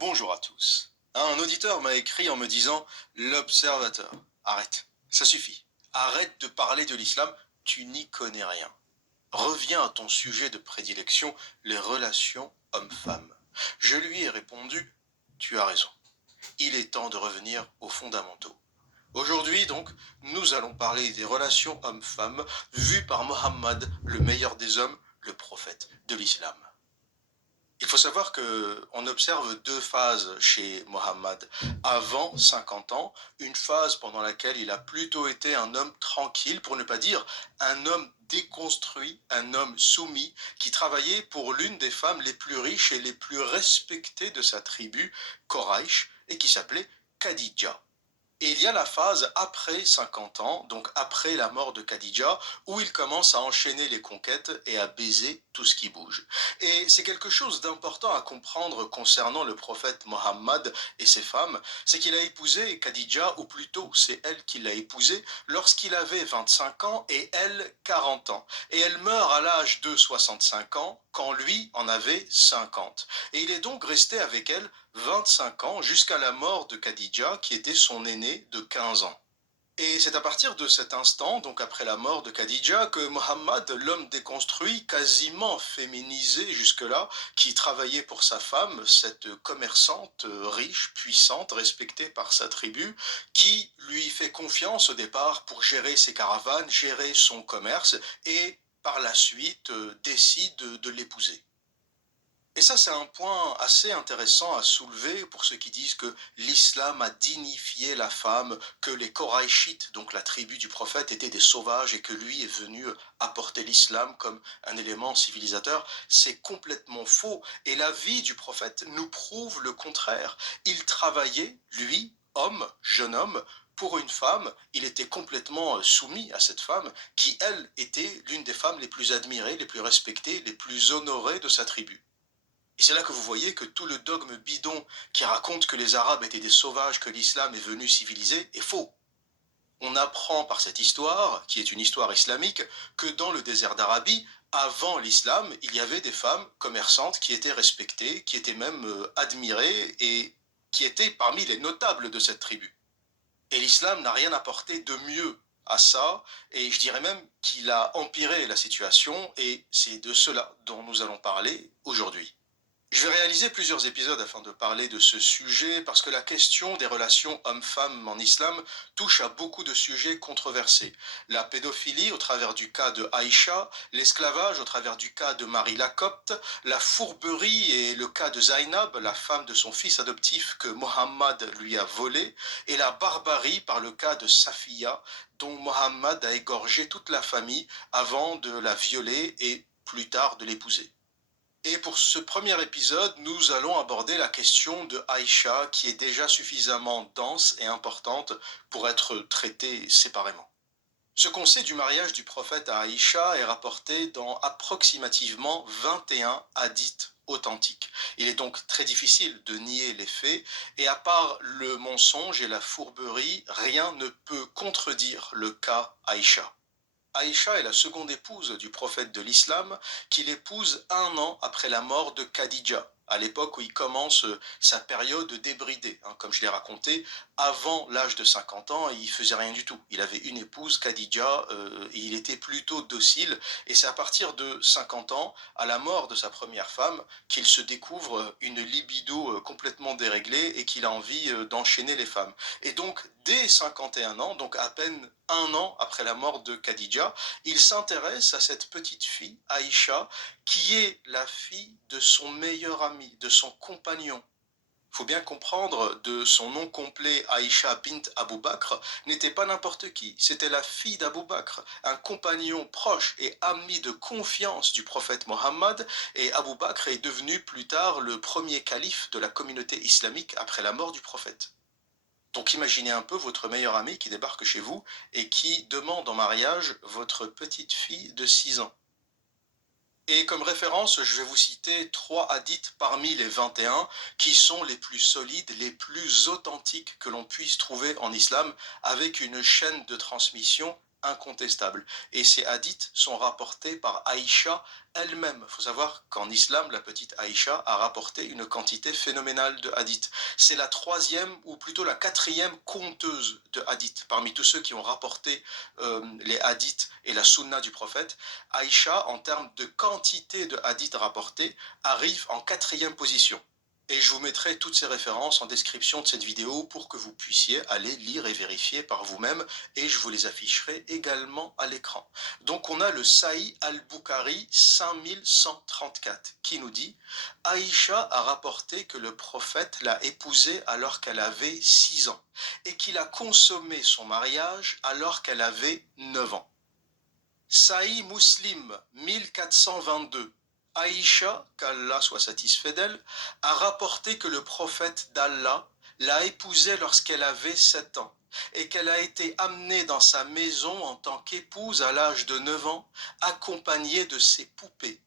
Bonjour à tous. Un auditeur m'a écrit en me disant: L'Observateur, arrête, ça suffit. Arrête de parler de l'islam, tu n'y connais rien. Reviens à ton sujet de prédilection, les relations hommes-femmes. Je lui ai répondu: Tu as raison. Il est temps de revenir aux fondamentaux. Aujourd'hui, donc, nous allons parler des relations hommes-femmes vues par Mohammed, le meilleur des hommes, le prophète de l'islam. Il faut savoir que on observe deux phases chez Mohammed. Avant 50 ans, une phase pendant laquelle il a plutôt été un homme tranquille, pour ne pas dire un homme déconstruit, un homme soumis, qui travaillait pour l'une des femmes les plus riches et les plus respectées de sa tribu, Quraysh, et qui s'appelait Khadija. Et il y a la phase après 50 ans, donc après la mort de Khadija, où il commence à enchaîner les conquêtes et à baiser tout ce qui bouge. Et c'est quelque chose d'important à comprendre concernant le prophète Mohammed et ses femmes, c'est qu'il a épousé Khadija, ou plutôt c'est elle qui l'a épousée, lorsqu'il avait 25 ans et elle 40 ans. Et elle meurt à l'âge de 65 ans, quand lui en avait 50. Et il est donc resté avec elle 25 ans jusqu'à la mort de Khadija, qui était son aînée de 15 ans. Et c'est à partir de cet instant, donc après la mort de Khadija, que Mohammed, l'homme déconstruit, quasiment féminisé jusque-là, qui travaillait pour sa femme, cette commerçante riche, puissante, respectée par sa tribu, qui lui fait confiance au départ pour gérer ses caravanes, gérer son commerce, et par la suite décide de l'épouser. Et ça, c'est un point assez intéressant à soulever pour ceux qui disent que l'islam a dignifié la femme, que les Koraïchites, donc la tribu du prophète, étaient des sauvages et que lui est venu apporter l'islam comme un élément civilisateur. C'est complètement faux. Et la vie du prophète nous prouve le contraire. Il travaillait, lui, homme, jeune homme, pour une femme, il était complètement soumis à cette femme qui, elle, était l'une des femmes les plus admirées, les plus respectées, les plus honorées de sa tribu. Et c'est là que vous voyez que tout le dogme bidon qui raconte que les Arabes étaient des sauvages, que l'islam est venu civiliser, est faux. On apprend par cette histoire, qui est une histoire islamique, que dans le désert d'Arabie, avant l'islam, il y avait des femmes commerçantes qui étaient respectées, qui étaient même admirées et qui étaient parmi les notables de cette tribu. Et l'islam n'a rien apporté de mieux à ça, et je dirais même qu'il a empiré la situation, et c'est de cela dont nous allons parler aujourd'hui. Je vais réaliser plusieurs épisodes afin de parler de ce sujet parce que la question des relations hommes-femmes en islam touche à beaucoup de sujets controversés. La pédophilie au travers du cas de Aïcha, l'esclavage au travers du cas de Marie la Copte, la fourberie et le cas de Zainab, la femme de son fils adoptif que Mohammed lui a volé, et la barbarie par le cas de Safiya dont Mohammed a égorgé toute la famille avant de la violer et plus tard de l'épouser. Et pour ce premier épisode, nous allons aborder la question de Aïcha, qui est déjà suffisamment dense et importante pour être traitée séparément. Ce qu'on sait du mariage du prophète à Aïcha est rapporté dans approximativement 21 hadiths authentiques. Il est donc très difficile de nier les faits, et à part le mensonge et la fourberie, rien ne peut contredire le cas Aïcha. Aïcha est la seconde épouse du prophète de l'islam, qu'il épouse un an après la mort de Khadija, à l'époque où il commence sa période débridée. Comme je l'ai raconté, avant l'âge de 50 ans, il faisait rien du tout. Il avait une épouse, Khadija, et il était plutôt docile. Et c'est à partir de 50 ans, à la mort de sa première femme, qu'il se découvre une libido complètement déréglée et qu'il a envie d'enchaîner les femmes. Et donc, dès 51 ans, donc à peine un an après la mort de Khadija, il s'intéresse à cette petite fille, Aïcha, qui est la fille de son meilleur ami, de son compagnon. Il faut bien comprendre, de son nom complet, Aïcha bint Abu Bakr, n'était pas n'importe qui, c'était la fille d'Abu Bakr, un compagnon proche et ami de confiance du prophète Mohammed, et Abu Bakr est devenu plus tard le premier calife de la communauté islamique après la mort du prophète. Donc imaginez un peu votre meilleur ami qui débarque chez vous et qui demande en mariage votre petite fille de 6 ans. Et comme référence, je vais vous citer 3 hadiths parmi les 21 qui sont les plus solides, les plus authentiques que l'on puisse trouver en islam, avec une chaîne de transmission incontestable. Et ces hadiths sont rapportés par Aïcha elle-même. Il faut savoir qu'en islam, la petite Aïcha a rapporté une quantité phénoménale de hadiths. C'est la troisième, ou plutôt la quatrième conteuse de hadiths. Parmi tous ceux qui ont rapporté les hadiths et la sunna du prophète, Aïcha, en termes de quantité de hadiths rapportés, arrive en quatrième position. Et je vous mettrai toutes ces références en description de cette vidéo pour que vous puissiez aller lire et vérifier par vous-même, et je vous les afficherai également à l'écran. Donc on a le Sahih al-Bukhari 5134 qui nous dit « Aïcha a rapporté que le prophète l'a épousée alors qu'elle avait 6 ans et qu'il a consommé son mariage alors qu'elle avait 9 ans. » Sahih Muslim 1422, Aïcha, qu'Allah soit satisfait d'elle, a rapporté que le prophète d'Allah l'a épousée lorsqu'elle avait 7 ans et qu'elle a été amenée dans sa maison en tant qu'épouse à l'âge de 9 ans, accompagnée de ses poupées.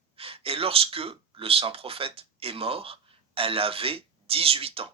Et lorsque le saint prophète est mort, elle avait 18 ans.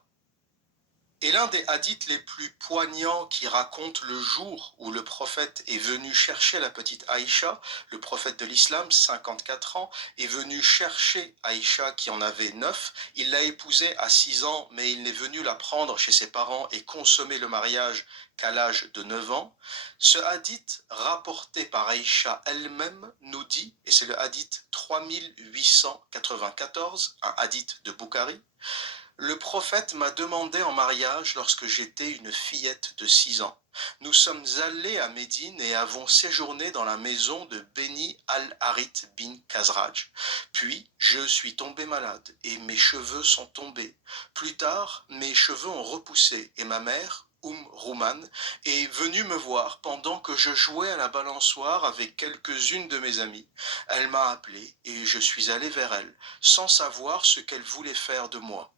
Et l'un des hadiths les plus poignants qui raconte le jour où le prophète est venu chercher la petite Aïcha, le prophète de l'islam, 54 ans, est venu chercher Aïcha qui en avait 9. Il l'a épousée à 6 ans, mais il n'est venu la prendre chez ses parents et consommer le mariage qu'à l'âge de 9 ans. Ce hadith, rapporté par Aïcha elle-même, nous dit, et c'est le hadith 3894, un hadith de Bukhari, le prophète m'a demandé en mariage lorsque j'étais une fillette de 6 ans. Nous sommes allés à Médine et avons séjourné dans la maison de Beni al-Harith bin Khazraj. Puis, je suis tombé malade et mes cheveux sont tombés. Plus tard, mes cheveux ont repoussé et ma mère, Rouman, est venue me voir pendant que je jouais à la balançoire avec quelques-unes de mes amies. Elle m'a appelé et je suis allé vers elle, sans savoir ce qu'elle voulait faire de moi.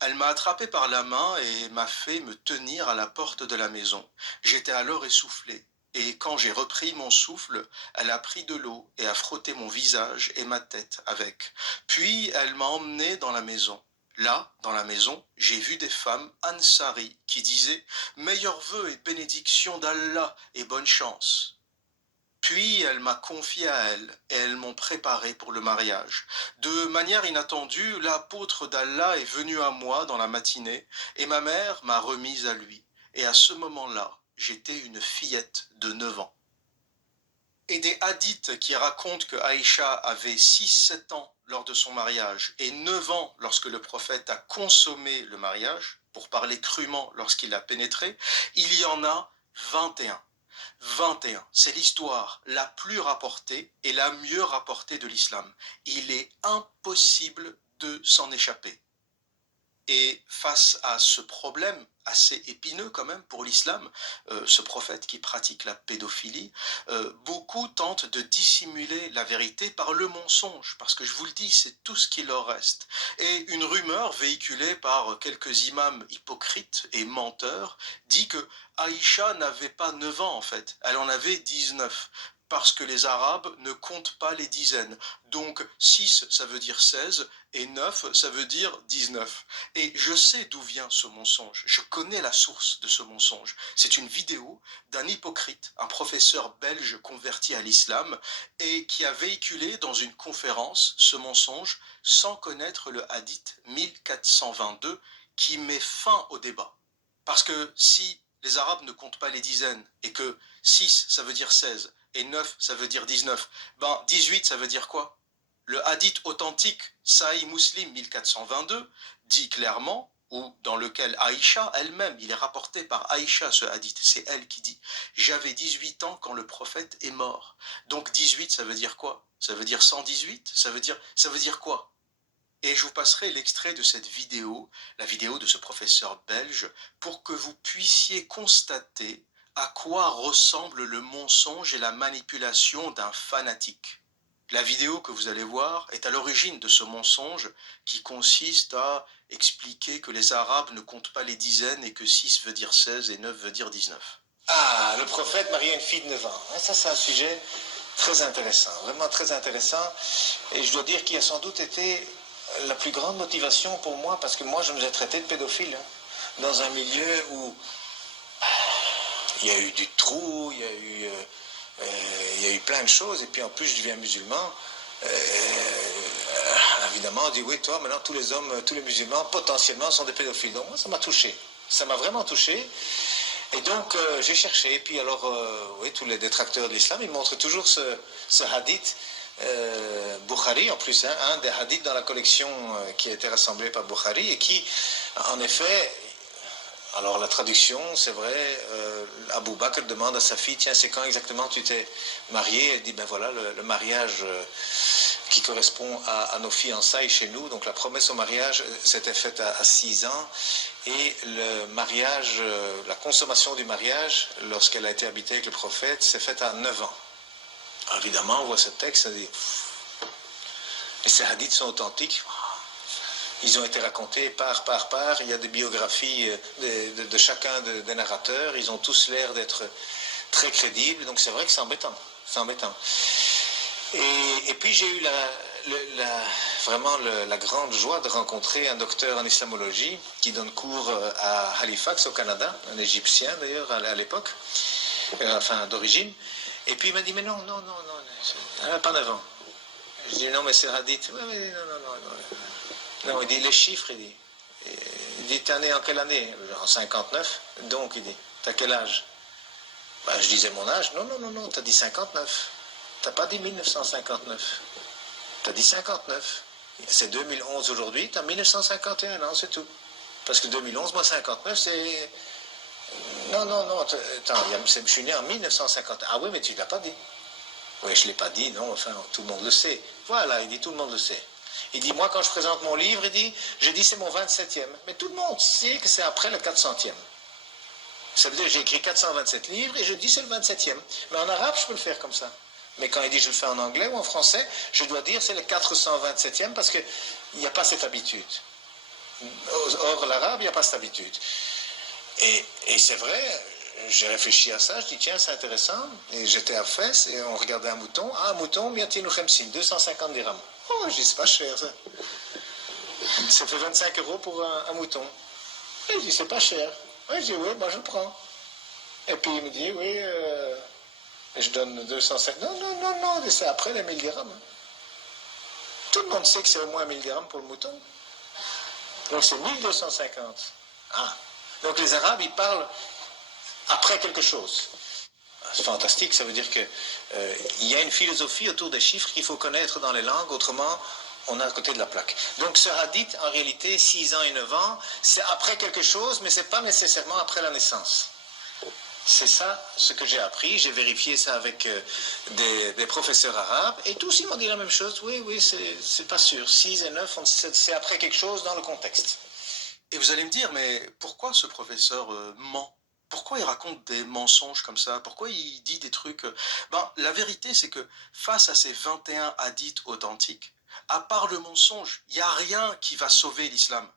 Elle m'a attrapé par la main et m'a fait me tenir à la porte de la maison. J'étais alors essoufflé, et quand j'ai repris mon souffle, elle a pris de l'eau et a frotté mon visage et ma tête avec. Puis elle m'a emmené dans la maison. Là, dans la maison, j'ai vu des femmes Ansari qui disaient « Meilleurs vœux et bénédictions d'Allah et bonne chance ». Puis elle m'a confié à elle, et elles m'ont préparé pour le mariage. De manière inattendue, l'apôtre d'Allah est venu à moi dans la matinée, et ma mère m'a remise à lui. Et à ce moment-là, j'étais une fillette de 9 ans. Et des hadiths qui racontent que Aïcha avait 6-7 ans lors de son mariage, et 9 ans lorsque le prophète a consommé le mariage, pour parler crûment lorsqu'il a pénétré, il y en a 21. 21, c'est l'histoire la plus rapportée et la mieux rapportée de l'islam. Il est impossible de s'en échapper. Et face à ce problème assez épineux quand même pour l'islam, ce prophète qui pratique la pédophilie, beaucoup tentent de dissimuler la vérité par le mensonge, parce que je vous le dis, c'est tout ce qui leur reste. Et une rumeur véhiculée par quelques imams hypocrites et menteurs dit que Aïcha n'avait pas 9 ans en fait, elle en avait 19. Parce que les Arabes ne comptent pas les dizaines. Donc 6, ça veut dire 16, et 9, ça veut dire 19. Et je sais d'où vient ce mensonge, je connais la source de ce mensonge. C'est une vidéo d'un hypocrite, un professeur belge converti à l'islam, et qui a véhiculé dans une conférence ce mensonge sans connaître le hadith 1422 qui met fin au débat. Parce que si les Arabes ne comptent pas les dizaines, et que 6, ça veut dire 16, et 9, ça veut dire 19. Ben, 18, ça veut dire quoi? Le hadith authentique, Sahih Muslim 1422, dit clairement, ou dans lequel Aïcha elle-même, il est rapporté par Aïcha ce hadith, c'est elle qui dit « J'avais 18 ans quand le prophète est mort ». Donc 18, ça veut dire quoi? Ça veut dire 118? Ça veut dire quoi? Et je vous passerai l'extrait de cette vidéo, la vidéo de ce professeur belge, pour que vous puissiez constater à quoi ressemble le mensonge et la manipulation d'un fanatique. La vidéo que vous allez voir est à l'origine de ce mensonge qui consiste à expliquer que les Arabes ne comptent pas les dizaines et que 6 veut dire 16 et 9 veut dire 19. Ah, le prophète mariait une fille de 9 ans. Ça, c'est un sujet très intéressant, vraiment très intéressant. Et je dois dire qu'il a sans doute été la plus grande motivation pour moi, parce que moi, je me suis traité de pédophile, dans un milieu où il y a eu du trou, il y a eu Il y a eu plein de choses, et puis en plus je deviens musulman. Évidemment, on dit oui, toi, maintenant tous les hommes, tous les musulmans, potentiellement, sont des pédophiles. Donc moi, ça m'a touché. Ça m'a vraiment touché. Et donc, j'ai cherché. Et puis alors, oui, tous les détracteurs de l'islam, ils montrent toujours ce hadith Bukhari, en plus, hein, un des hadiths dans la collection qui a été rassemblée par Bukhari, et qui, en effet, alors la traduction, c'est vrai, Abu Bakr demande à sa fille, tiens, c'est quand exactement tu t'es mariée? Elle dit, ben voilà, le mariage qui correspond à nos fiançailles chez nous. Donc la promesse au mariage s'était faite à 6 ans, et le mariage, la consommation du mariage, lorsqu'elle a été habitée avec le prophète, s'est faite à 9 ans. Alors, évidemment, on voit ce texte, on dit, et ces hadiths sont authentiques. Ils ont été racontés par. Il y a des biographies de chacun des narrateurs. Ils ont tous l'air d'être très crédibles. Donc c'est vrai que c'est embêtant. C'est embêtant. Et puis j'ai eu vraiment la grande joie de rencontrer un docteur en islamologie qui donne cours à Halifax, au Canada, un Égyptien d'ailleurs à l'époque, enfin d'origine. Et puis il m'a dit, mais non, elle n'a pas 9 ans. Je dis, non, mais c'est hadith. Oui, non. Non, il dit les chiffres, il dit. Il dit, t'es né en quelle année? En 59. Donc, il dit, t'as quel âge? Ben, je disais mon âge. Non, t'as dit 59. T'as pas dit 1959. T'as dit 59. C'est 2011 aujourd'hui, t'as 1951 ans, c'est tout. Parce que 2011, moi 59, c'est... Non, attends, je suis né en 1950. Ah oui, mais tu l'as pas dit. Oui, je ne l'ai pas dit, non, enfin, tout le monde le sait. Voilà, il dit, tout le monde le sait. Il dit, moi, quand je présente mon livre, je dis, c'est mon 27e. Mais tout le monde sait que c'est après le 400e. Ça veut dire que j'ai écrit 427 livres et je dis, c'est le 27e. Mais en arabe, je peux le faire comme ça. Mais quand il dit, je le fais en anglais ou en français, je dois dire, c'est le 427e parce qu'il n'y a pas cette habitude. Or, l'arabe, il n'y a pas cette habitude. Et c'est vrai, j'ai réfléchi à ça, je dis tiens c'est intéressant, et j'étais à Fès et on regardait un mouton, un mouton, miatinu khemsin, 250 dirhams. Oh, je dis c'est pas cher ça. Ça fait 25 euros pour un mouton. Et je dis c'est pas cher. Oui, je dis oui, moi je le prends. Et puis il me dit oui, je donne 250. Non, c'est après les 1000 dirhams. Tout le monde sait que c'est au moins 1000 dirhams pour le mouton. Donc c'est 1250. Ah. Donc les Arabes, ils parlent après quelque chose. C'est fantastique, ça veut dire qu'il y a une philosophie autour des chiffres qu'il faut connaître dans les langues, autrement on est à côté de la plaque. Donc ce hadith, en réalité, 6 ans et 9 ans, c'est après quelque chose, mais ce n'est pas nécessairement après la naissance. C'est ça ce que j'ai appris, j'ai vérifié ça avec des professeurs arabes, et tous ils m'ont dit la même chose, oui, c'est pas sûr, 6 et 9, c'est après quelque chose dans le contexte. Et vous allez me dire, mais pourquoi ce professeur ment? Pourquoi il raconte des mensonges comme ça? Pourquoi il dit des trucs Ben, la vérité, c'est que face à ces 21 hadiths authentiques, à part le mensonge, il n'y a rien qui va sauver l'islam.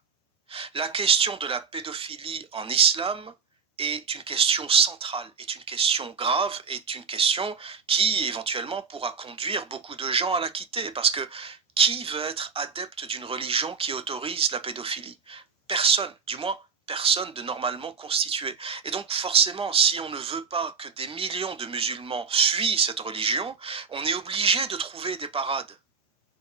La question de la pédophilie en islam est une question centrale, est une question grave, est une question qui éventuellement pourra conduire beaucoup de gens à la quitter. Parce que qui veut être adepte d'une religion qui autorise la pédophilie? Personne, du moins personne de normalement constitué. Et donc forcément, si on ne veut pas que des millions de musulmans fuient cette religion, on est obligé de trouver des parades.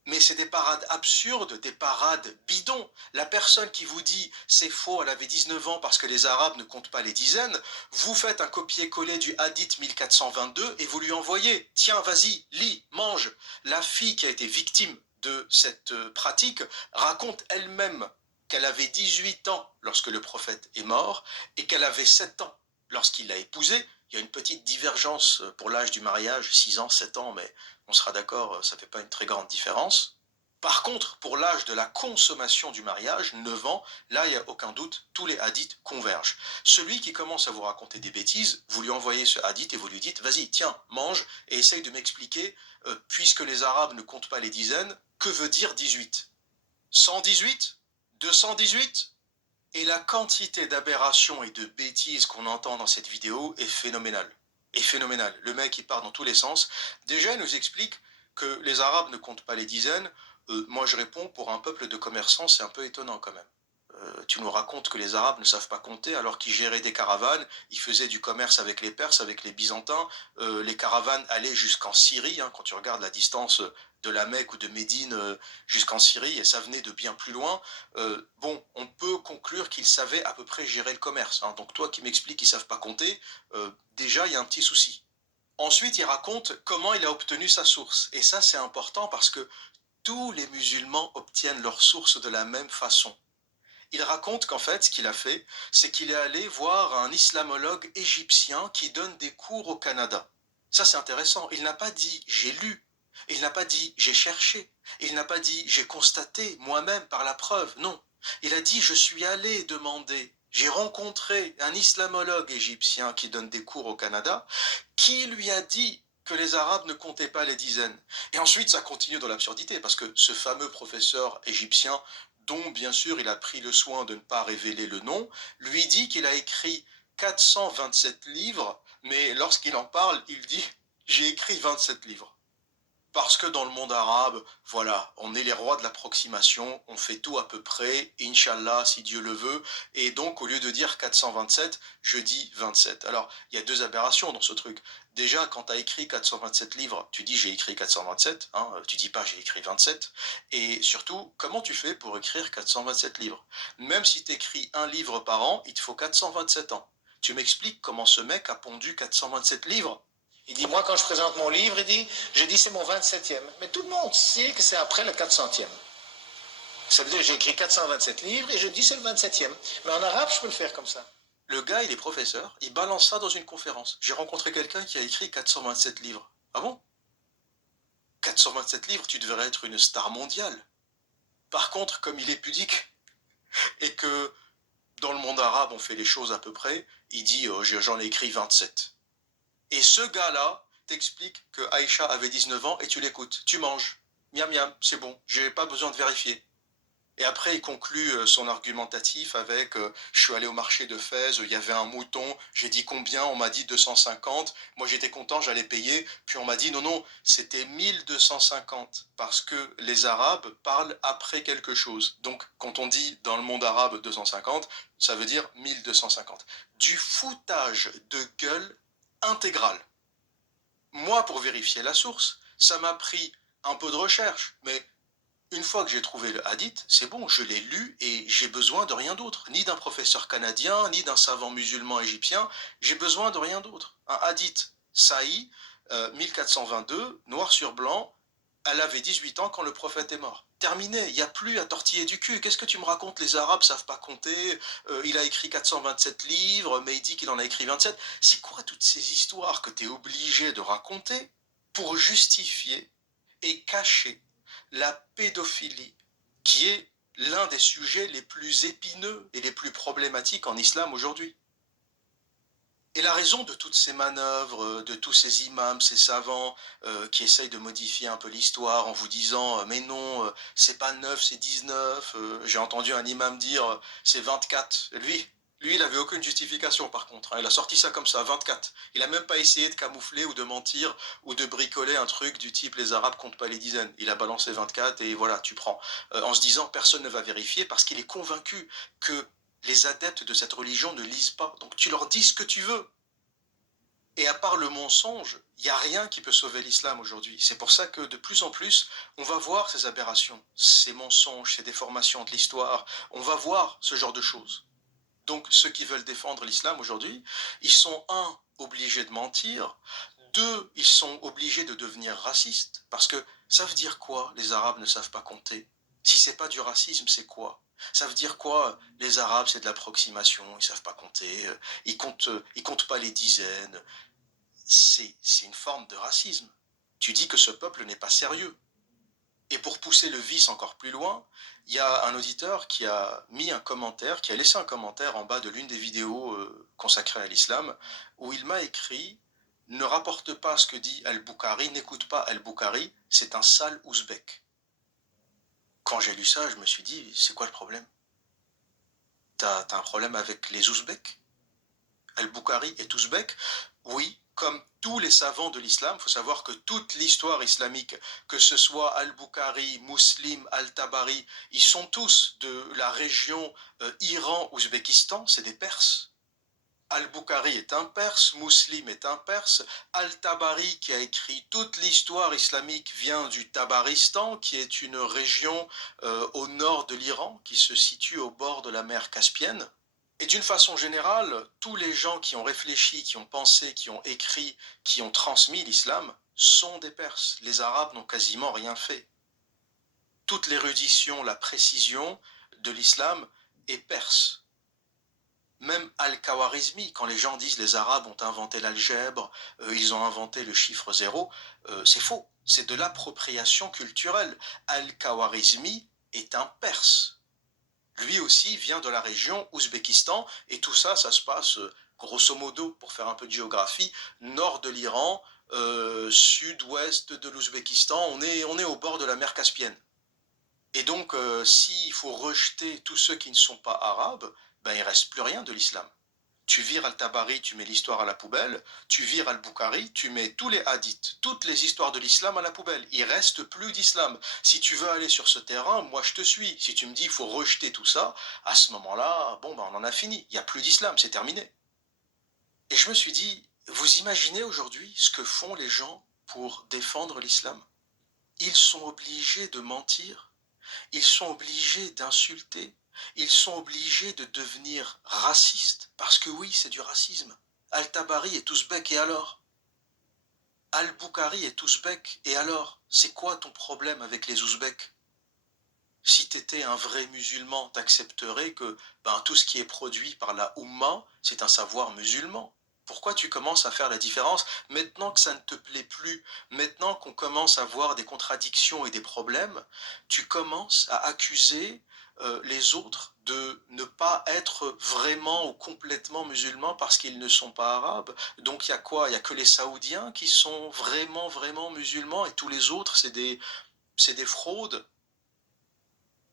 Mais c'est des parades absurdes, des parades bidons. La personne qui vous dit c'est faux, elle avait 19 ans parce que les Arabes ne comptent pas les dizaines, vous faites un copier-coller du hadith 1422 et vous lui envoyez. Tiens, vas-y, lis, mange. La fille qui a été victime de cette pratique raconte elle-même qu'elle avait 18 ans lorsque le prophète est mort et qu'elle avait 7 ans lorsqu'il l'a épousée. Il y a une petite divergence pour l'âge du mariage, 6 ans, 7 ans, mais on sera d'accord, ça ne fait pas une très grande différence. Par contre, pour l'âge de la consommation du mariage, 9 ans, là, il n'y a aucun doute, tous les hadiths convergent. Celui qui commence à vous raconter des bêtises, vous lui envoyez ce hadith et vous lui dites, vas-y, tiens, mange, et essaye de m'expliquer, puisque les Arabes ne comptent pas les dizaines, que veut dire 18? 118? 218? Et la quantité d'aberrations et de bêtises qu'on entend dans cette vidéo est phénoménale. Est phénoménale. Le mec, il part dans tous les sens. Déjà, il nous explique que les Arabes ne comptent pas les dizaines. Moi, je réponds, pour un peuple de commerçants, c'est un peu étonnant quand même. Tu nous racontes que les Arabes ne savent pas compter alors qu'ils géraient des caravanes, ils faisaient du commerce avec les Perses, avec les Byzantins, les caravanes allaient jusqu'en Syrie, hein, quand tu regardes la distance de la Mecque ou de Médine jusqu'en Syrie, et ça venait de bien plus loin. Bon, on peut conclure qu'ils savaient à peu près gérer le commerce, hein. Donc toi qui m'expliques qu'ils ne savent pas compter, déjà il y a un petit souci. Ensuite, il raconte comment il a obtenu sa source. Et ça, c'est important parce que tous les musulmans obtiennent leur source de la même façon. Il raconte qu'en fait, ce qu'il a fait, c'est qu'il est allé voir un islamologue égyptien qui donne des cours au Canada. Ça, c'est intéressant. Il n'a pas dit j'ai lu, il n'a pas dit j'ai cherché, il n'a pas dit j'ai constaté moi-même par la preuve. Non. Il a dit je suis allé demander, j'ai rencontré un islamologue égyptien qui donne des cours au Canada, qui lui a dit que les Arabes ne comptaient pas les dizaines. Et ensuite, ça continue dans l'absurdité, parce que ce fameux professeur égyptien dont bien sûr il a pris le soin de ne pas révéler le nom, lui dit qu'il a écrit 427 livres, mais lorsqu'il en parle, il dit « j'ai écrit 27 livres ». Parce que dans le monde arabe, voilà, on est les rois de l'approximation, on fait tout à peu près, Inch'Allah, si Dieu le veut, et donc au lieu de dire 427, je dis 27. Alors, il y a deux aberrations dans ce truc. Déjà, quand tu as écrit 427 livres, tu dis j'ai écrit 427, hein, tu dis pas j'ai écrit 27, et surtout, comment tu fais pour écrire 427 livres? Même si tu écris un livre par an, il te faut 427 ans. Tu m'expliques comment ce mec a pondu 427 livres? Il dit, moi, quand je présente mon livre, je dis c'est mon 27e. Mais tout le monde sait que c'est après le 400e. Ça veut dire que j'ai écrit 427 livres et je dis c'est le 27e. Mais en arabe, je peux le faire comme ça. Le gars, il est professeur, il balance ça dans une conférence. J'ai rencontré quelqu'un qui a écrit 427 livres. Ah bon? 427 livres, tu devrais être une star mondiale. Par contre, comme il est pudique, et que dans le monde arabe, on fait les choses à peu près, il dit j'en ai écrit 27. Et ce gars-là t'explique que Aïcha avait 19 ans et tu l'écoutes. Tu manges. Miam miam, c'est bon, j'ai pas besoin de vérifier. Et après, il conclut son argumentatif avec je suis allé au marché de Fès, il y avait un mouton, j'ai dit combien, on m'a dit 250, moi j'étais content, j'allais payer, puis on m'a dit non, non, c'était 1250, parce que les Arabes parlent après quelque chose. Donc, quand on dit dans le monde arabe 250, ça veut dire 1250. Du foutage de gueule intégral. Moi, pour vérifier la source, ça m'a pris un peu de recherche, mais une fois que j'ai trouvé le hadith, c'est bon, je l'ai lu et j'ai besoin de rien d'autre. Ni d'un professeur canadien, ni d'un savant musulman égyptien, j'ai besoin de rien d'autre. Un hadith Saï, 1422, noir sur blanc, elle avait 18 ans quand le prophète est mort. Terminé, il n'y a plus à tortiller du cul. Qu'est-ce que tu me racontes? Les Arabes savent pas compter, il a écrit 427 livres, mais il dit qu'il en a écrit 27. C'est quoi toutes ces histoires que tu es obligé de raconter pour justifier et cacher la pédophilie, qui est l'un des sujets les plus épineux et les plus problématiques en islam aujourd'hui? Et la raison de toutes ces manœuvres, de tous ces imams, ces savants qui essayent de modifier un peu l'histoire en vous disant mais non, c'est pas 9, c'est 19. J'ai entendu un imam dire c'est 24. Lui, il avait aucune justification par contre, hein. Il a sorti ça comme ça, 24. Il a même pas essayé de camoufler ou de mentir ou de bricoler un truc du type les Arabes comptent pas les dizaines. Il a balancé 24 et voilà, tu prends. En se disant personne ne va vérifier parce qu'il est convaincu que les adeptes de cette religion ne lisent pas. Donc tu leur dis ce que tu veux. Et à part le mensonge, il n'y a rien qui peut sauver l'islam aujourd'hui. C'est pour ça que de plus en plus, on va voir ces aberrations, ces mensonges, ces déformations de l'histoire. On va voir ce genre de choses. Donc ceux qui veulent défendre l'islam aujourd'hui, ils sont obligés de mentir, deux, ils sont obligés de devenir racistes, parce que ça veut dire quoi, les Arabes ne savent pas compter? Si c'est pas du racisme, c'est quoi? Ça veut dire quoi? Les Arabes, c'est de l'approximation, ils savent pas compter, ils comptent pas les dizaines. C'est une forme de racisme. Tu dis que ce peuple n'est pas sérieux. Et pour pousser le vice encore plus loin, il y a un auditeur qui a mis un commentaire, qui a laissé un commentaire en bas de l'une des vidéos consacrées à l'islam, où il m'a écrit « Ne rapporte pas ce que dit Al-Bukhari, n'écoute pas Al-Bukhari, c'est un sale ouzbek ». Quand j'ai lu ça, je me suis dit « C'est quoi le problème? T'as un problème avec les ouzbeks? Al-Bukhari est ouzbek? Oui, comme tous les savants de l'islam, il faut savoir que toute l'histoire islamique, que ce soit Al-Bukhari, Muslim, Al-Tabari, ils sont tous de la région Iran-Ouzbékistan, c'est des Perses. Al-Bukhari est un Perse, Muslim est un Perse, Al-Tabari qui a écrit toute l'histoire islamique vient du Tabaristan, qui est une région au nord de l'Iran, qui se situe au bord de la mer Caspienne. Et d'une façon générale, tous les gens qui ont réfléchi, qui ont pensé, qui ont écrit, qui ont transmis l'islam sont des Perses. Les Arabes n'ont quasiment rien fait. Toute l'érudition, la précision de l'islam est perse. Même Al-Khawarizmi, quand les gens disent les Arabes ont inventé l'algèbre, ils ont inventé le chiffre 0, c'est faux. C'est de l'appropriation culturelle. Al-Khawarizmi est un Perse. Lui aussi vient de la région Ouzbékistan, et tout ça, ça se passe grosso modo, pour faire un peu de géographie, nord de l'Iran, sud-ouest de l'Ouzbékistan, on est au bord de la mer Caspienne. Et donc, s'il faut rejeter tous ceux qui ne sont pas arabes, ben, il ne reste plus rien de l'islam. Tu vires Al-Tabari, tu mets l'histoire à la poubelle, tu vires Al-Bukhari, tu mets tous les hadiths, toutes les histoires de l'islam à la poubelle. Il ne reste plus d'islam. Si tu veux aller sur ce terrain, moi je te suis. Si tu me dis qu'il faut rejeter tout ça, à ce moment-là, bon, ben, on en a fini. Il n'y a plus d'islam, c'est terminé. Et je me suis dit, vous imaginez aujourd'hui ce que font les gens pour défendre l'islam? Ils sont obligés de mentir, ils sont obligés d'insulter, ils sont obligés de devenir racistes, parce que oui, c'est du racisme. Al-Tabari est ouzbek, et alors? Al-Bukhari est ouzbek, et alors? C'est quoi ton problème avec les ouzbeks? Si t'étais un vrai musulman, t'accepterais que tout ce qui est produit par la Oumma, c'est un savoir musulman. Pourquoi tu commences à faire la différence maintenant que ça ne te plaît plus, maintenant qu'on commence à voir des contradictions et des problèmes, tu commences à accuser les autres de ne pas être vraiment ou complètement musulmans parce qu'ils ne sont pas arabes. Donc il y a quoi? Il n'y a que les Saoudiens qui sont vraiment, vraiment musulmans et tous les autres, c'est des fraudes.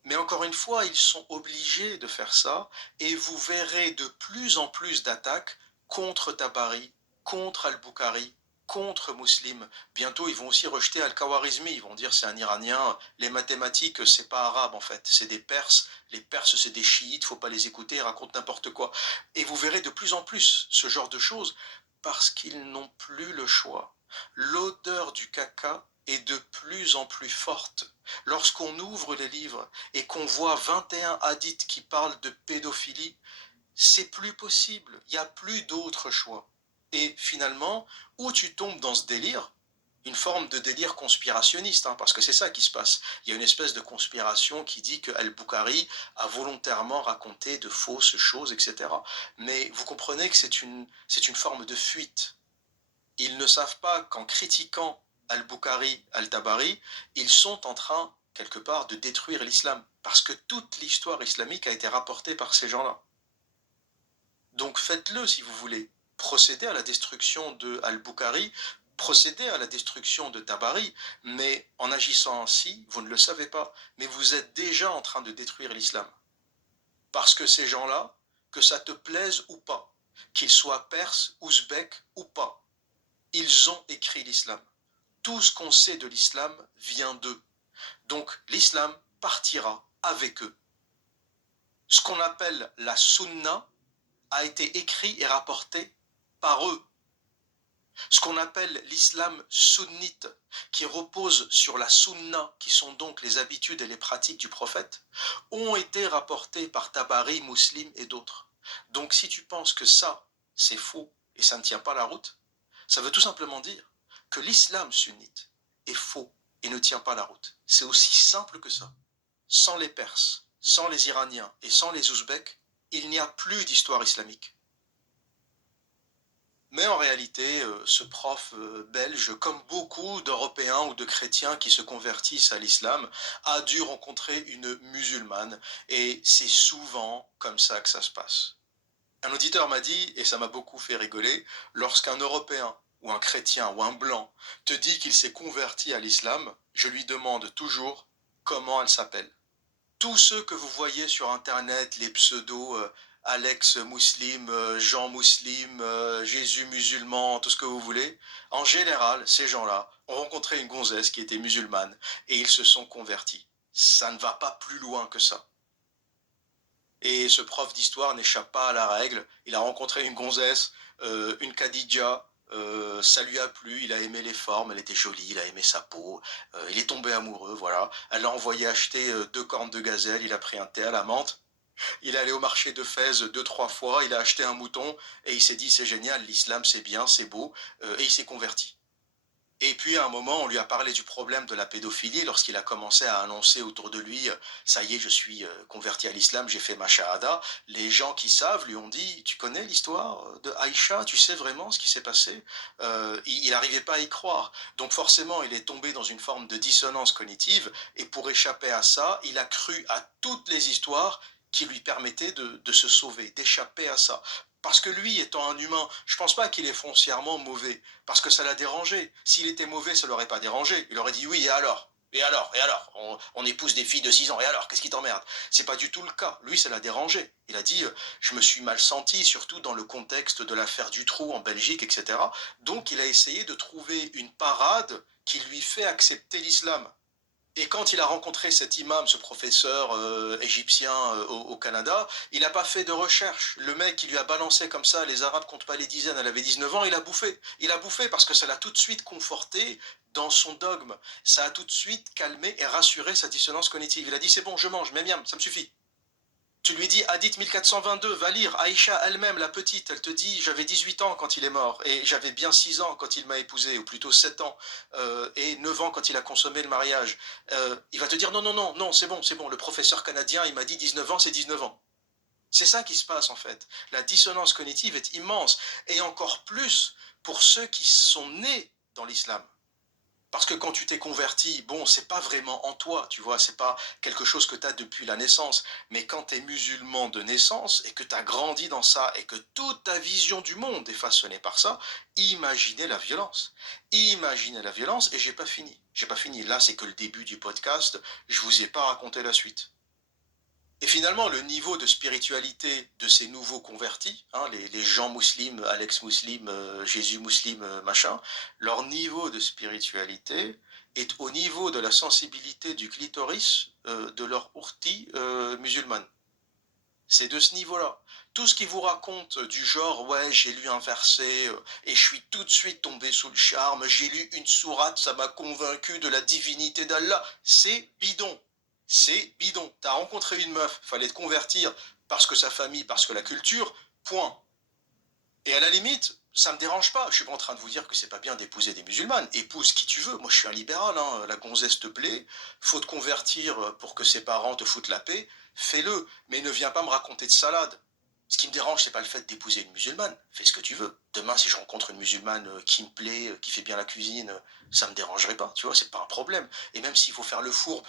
Mais encore une fois, ils sont obligés de faire ça, et vous verrez de plus en plus d'attaques contre Tabari, contre Al-Bukhari, contre Muslim. Bientôt, ils vont aussi rejeter Al-Khawarizmi, ils vont dire c'est un Iranien, les mathématiques, c'est pas arabe en fait, c'est des Perses, les Perses c'est des chiites, faut pas les écouter, ils racontent n'importe quoi. Et vous verrez de plus en plus ce genre de choses, parce qu'ils n'ont plus le choix. L'odeur du caca est de plus en plus forte. Lorsqu'on ouvre les livres et qu'on voit 21 hadiths qui parlent de pédophilie, c'est plus possible, il n'y a plus d'autre choix. Et finalement, où tu tombes dans ce délire, une forme de délire conspirationniste, parce que c'est ça qui se passe. Il y a une espèce de conspiration qui dit que Al-Bukhari a volontairement raconté de fausses choses, etc. Mais vous comprenez que c'est une forme de fuite. Ils ne savent pas qu'en critiquant Al-Bukhari, Al-Tabari, ils sont en train, quelque part, de détruire l'islam. Parce que toute l'histoire islamique a été rapportée par ces gens-là. Donc faites-le si vous voulez. Procédez à la destruction de Al-Bukhari, procédez à la destruction de Tabari, mais en agissant ainsi, vous ne le savez pas, mais vous êtes déjà en train de détruire l'islam. Parce que ces gens-là, que ça te plaise ou pas, qu'ils soient perses, ouzbeks ou pas, ils ont écrit l'islam. Tout ce qu'on sait de l'islam vient d'eux. Donc l'islam partira avec eux. Ce qu'on appelle la sunna a été écrit et rapporté par eux. Ce qu'on appelle l'islam sunnite, qui repose sur la sunna, qui sont donc les habitudes et les pratiques du prophète, ont été rapportés par Tabari, Muslim et d'autres. Donc si tu penses que ça, c'est faux et ça ne tient pas la route, ça veut tout simplement dire que l'islam sunnite est faux et ne tient pas la route. C'est aussi simple que ça. Sans les Perses, sans les Iraniens et sans les Ouzbeks, il n'y a plus d'histoire islamique. Mais en réalité, ce prof belge, comme beaucoup d'Européens ou de chrétiens qui se convertissent à l'islam, a dû rencontrer une musulmane, et c'est souvent comme ça que ça se passe. Un auditeur m'a dit, et ça m'a beaucoup fait rigoler, lorsqu'un Européen ou un chrétien ou un blanc te dit qu'il s'est converti à l'islam, je lui demande toujours comment elle s'appelle. Tous ceux que vous voyez sur internet, les pseudos Alex musulman, Jean musulman, Jésus musulman, tout ce que vous voulez. En général, ces gens-là ont rencontré une gonzesse qui était musulmane et ils se sont convertis. Ça ne va pas plus loin que ça. Et ce prof d'histoire n'échappe pas à la règle. Il a rencontré une gonzesse, une Khadija, ça lui a plu, il a aimé les formes, elle était jolie, il a aimé sa peau, il est tombé amoureux, voilà. Elle l'a envoyé acheter 2 cornes de gazelle, il a pris un thé à la menthe. Il est allé au marché de Fès 2, 3 fois, il a acheté un mouton et il s'est dit c'est génial, l'islam c'est bien, c'est beau, et il s'est converti. Et puis à un moment, on lui a parlé du problème de la pédophilie lorsqu'il a commencé à annoncer autour de lui ça y est, je suis converti à l'islam, j'ai fait ma shahada. Les gens qui savent lui ont dit tu connais l'histoire de Aïcha, tu sais vraiment ce qui s'est passé. Il n'arrivait pas à y croire. Donc forcément, il est tombé dans une forme de dissonance cognitive et pour échapper à ça, il a cru à toutes les histoires qui lui permettaient de se sauver, d'échapper à ça. Parce que lui, étant un humain, je pense pas qu'il est foncièrement mauvais, parce que ça l'a dérangé. S'il était mauvais, ça l'aurait pas dérangé. Il aurait dit oui, et alors? Et alors? Et alors? On épouse des filles de 6 ans, et alors? Qu'est-ce qui t'emmerde? C'est pas du tout le cas. Lui, ça l'a dérangé. Il a dit je me suis mal senti, surtout dans le contexte de l'affaire Dutroux en Belgique, etc. Donc il a essayé de trouver une parade qui lui fait accepter l'islam. Et quand il a rencontré cet imam, ce professeur égyptien au Canada, il n'a pas fait de recherche. Le mec qui lui a balancé comme ça, les Arabes comptent pas les dizaines, elle avait 19 ans, il a bouffé. Il a bouffé parce que ça l'a tout de suite conforté dans son dogme. Ça a tout de suite calmé et rassuré sa dissonance cognitive. Il a dit c'est bon, je mange, miam, ça me suffit. Tu lui dis Hadith 1422, va lire. Aïcha elle-même, la petite, elle te dit j'avais 18 ans quand il est mort et j'avais bien 6 ans quand il m'a épousé, ou plutôt 7 ans, et 9 ans quand il a consommé le mariage. Il va te dire non, non, non, non, c'est bon, le professeur canadien, il m'a dit 19 ans, c'est 19 ans. C'est ça qui se passe en fait. La dissonance cognitive est immense, et encore plus pour ceux qui sont nés dans l'islam. Parce que quand tu t'es converti, bon, c'est pas vraiment en toi, tu vois, c'est pas quelque chose que tu as depuis la naissance. Mais quand tu es musulman de naissance et que tu as grandi dans ça et que toute ta vision du monde est façonnée par ça, imaginez la violence. Imaginez la violence et j'ai pas fini. J'ai pas fini. Là, c'est que le début du podcast. Je vous ai pas raconté la suite. Et finalement, le niveau de spiritualité de ces nouveaux convertis, hein, les gens musulmans, Alex musulman, Jésus musulman, machin, leur niveau de spiritualité est au niveau de la sensibilité du clitoris de leur ourti musulmane. C'est de ce niveau-là. Tout ce qu'ils vous racontent du genre, ouais, j'ai lu un verset et je suis tout de suite tombé sous le charme, j'ai lu une sourate, ça m'a convaincu de la divinité d'Allah, c'est bidon. C'est bidon. T'as rencontré une meuf, fallait te convertir parce que sa famille, parce que la culture, point. Et à la limite, ça me dérange pas. Je suis pas en train de vous dire que c'est pas bien d'épouser des musulmanes. Épouse qui tu veux. Moi, je suis un libéral. Hein. La gonzesse te plaît. Faut te convertir pour que ses parents te foutent la paix. Fais-le. Mais ne viens pas me raconter de salade. Ce qui me dérange, c'est pas le fait d'épouser une musulmane. Fais ce que tu veux. Demain, si je rencontre une musulmane qui me plaît, qui fait bien la cuisine, ça me dérangerait pas. Tu vois, c'est pas un problème. Et même s'il faut faire le fourbe,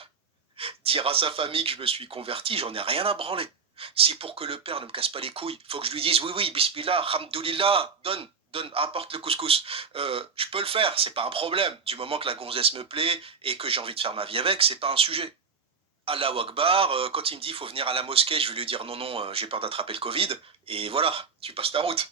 dire à sa famille que je me suis converti, j'en ai rien à branler. Si pour que le père ne me casse pas les couilles, faut que je lui dise oui, oui, bismillah, hamdoulillah, donne, apporte le couscous. Je peux le faire, c'est pas un problème. Du moment que la gonzesse me plaît et que j'ai envie de faire ma vie avec, c'est pas un sujet. Allahu Akbar, quand il me dit il faut venir à la mosquée, je vais lui dire non, non, j'ai peur d'attraper le Covid. Et voilà, tu passes ta route.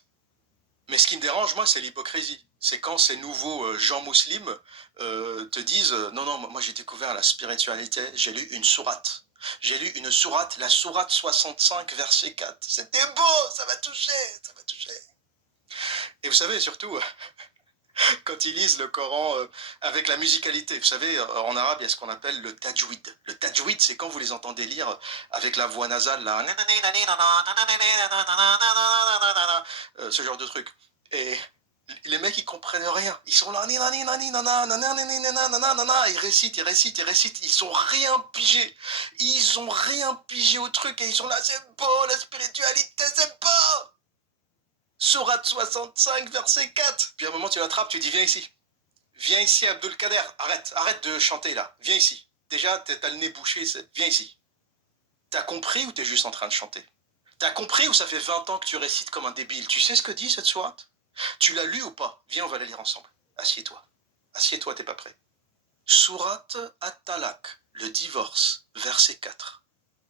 Mais ce qui me dérange, moi, c'est l'hypocrisie. C'est quand ces nouveaux gens musulmans te disent non, non, moi j'ai découvert la spiritualité, j'ai lu une sourate. J'ai lu une sourate, la sourate 65, verset 4. C'était beau, ça m'a touché, ça m'a touché. Et vous savez, surtout, quand ils lisent le Coran avec la musicalité. Vous savez, en arabe, il y a ce qu'on appelle le tajwid. Le tajwid, c'est quand vous les entendez lire avec la voix nasale, là, ce genre de truc. Et les mecs, ils comprennent rien. Ils sont là, ils récitent, ils récitent, ils récitent. Ils sont rien pigés. Ils ont rien pigé au truc et ils sont là, c'est beau, la spiritualité, c'est beau. Sourate 65, verset 4. Puis à un moment, tu l'attrapes, tu dis, viens ici. Viens ici, Abdul-Kader. Arrête de chanter là. Viens ici. Déjà, t'as le nez bouché, viens ici. T'as compris ou t'es juste en train de chanter? T'as compris ou ça fait 20 ans que tu récites comme un débile? Tu sais ce que dit cette sourate? Tu l'as lu ou pas? Viens, on va la lire ensemble. Assieds-toi. Assieds-toi, t'es pas prêt. Sourate At-Talaq, le divorce, verset 4.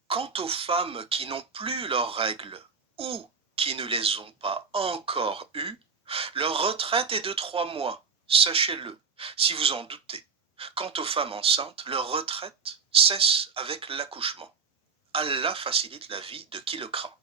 Quant aux femmes qui n'ont plus leurs règles, ou qui ne les ont pas encore eus, leur retraite est de 3 mois, sachez-le, si vous en doutez. Quant aux femmes enceintes, leur retraite cesse avec l'accouchement. Allah facilite la vie de qui le craint.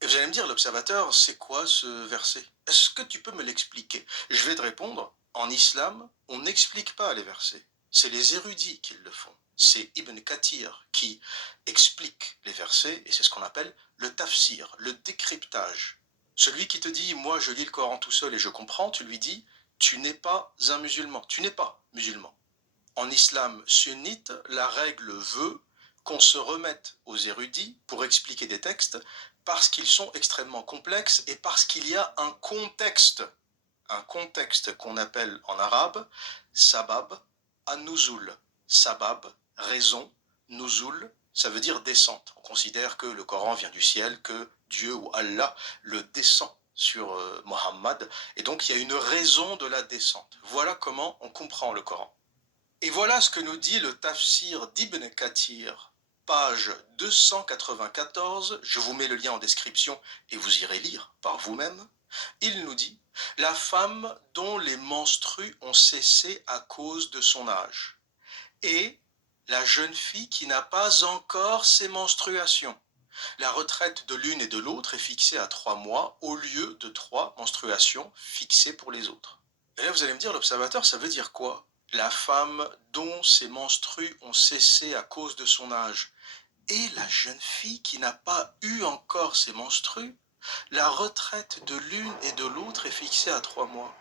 Et vous allez me dire, l'observateur, c'est quoi ce verset? Est-ce que tu peux me l'expliquer? Je vais te répondre, en islam, on n'explique pas les versets. C'est les érudits qui le font. C'est Ibn Kathir qui explique les versets, et c'est ce qu'on appelle le tafsir, le décryptage. Celui qui te dit, moi je lis le Coran tout seul et je comprends, tu lui dis, tu n'es pas un musulman, tu n'es pas musulman. En islam sunnite, la règle veut qu'on se remette aux érudits pour expliquer des textes parce qu'ils sont extrêmement complexes et parce qu'il y a un contexte qu'on appelle en arabe sabab an-nuzul. Sabab, raison, nuzul, ça veut dire descente. On considère que le Coran vient du ciel, que Dieu ou Allah le descend sur Mohammed, et donc il y a une raison de la descente. Voilà comment on comprend le Coran. Et voilà ce que nous dit le tafsir d'Ibn Kathir, page 294, je vous mets le lien en description et vous irez lire par vous-même. Il nous dit, la femme dont les menstrues ont cessé à cause de son âge, et la jeune fille qui n'a pas encore ses menstruations. La retraite de l'une et de l'autre est fixée à 3 mois au lieu de 3 menstruations fixées pour les autres. Et là vous allez me dire, l'observateur, ça veut dire quoi? La femme dont ses menstrues ont cessé à cause de son âge, et la jeune fille qui n'a pas eu encore ses menstrues, la retraite de l'une et de l'autre est fixée à 3 mois.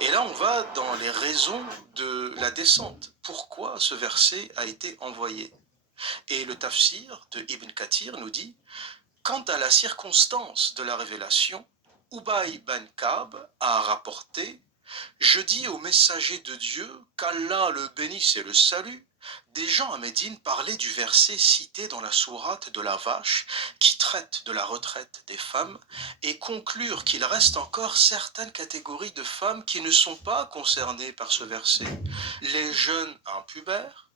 Et là, on va dans les raisons de la descente. Pourquoi ce verset a été envoyé? Et le tafsir de Ibn Kathir nous dit, quant à la circonstance de la révélation, Ubay ben Ka'b a rapporté, je dis au messager de Dieu, qu'Allah le bénisse et le salue, des gens à Médine parlaient du verset cité dans la sourate de la vache qui traite de la retraite des femmes et conclurent qu'il reste encore certaines catégories de femmes qui ne sont pas concernées par ce verset. Les jeunes impubères,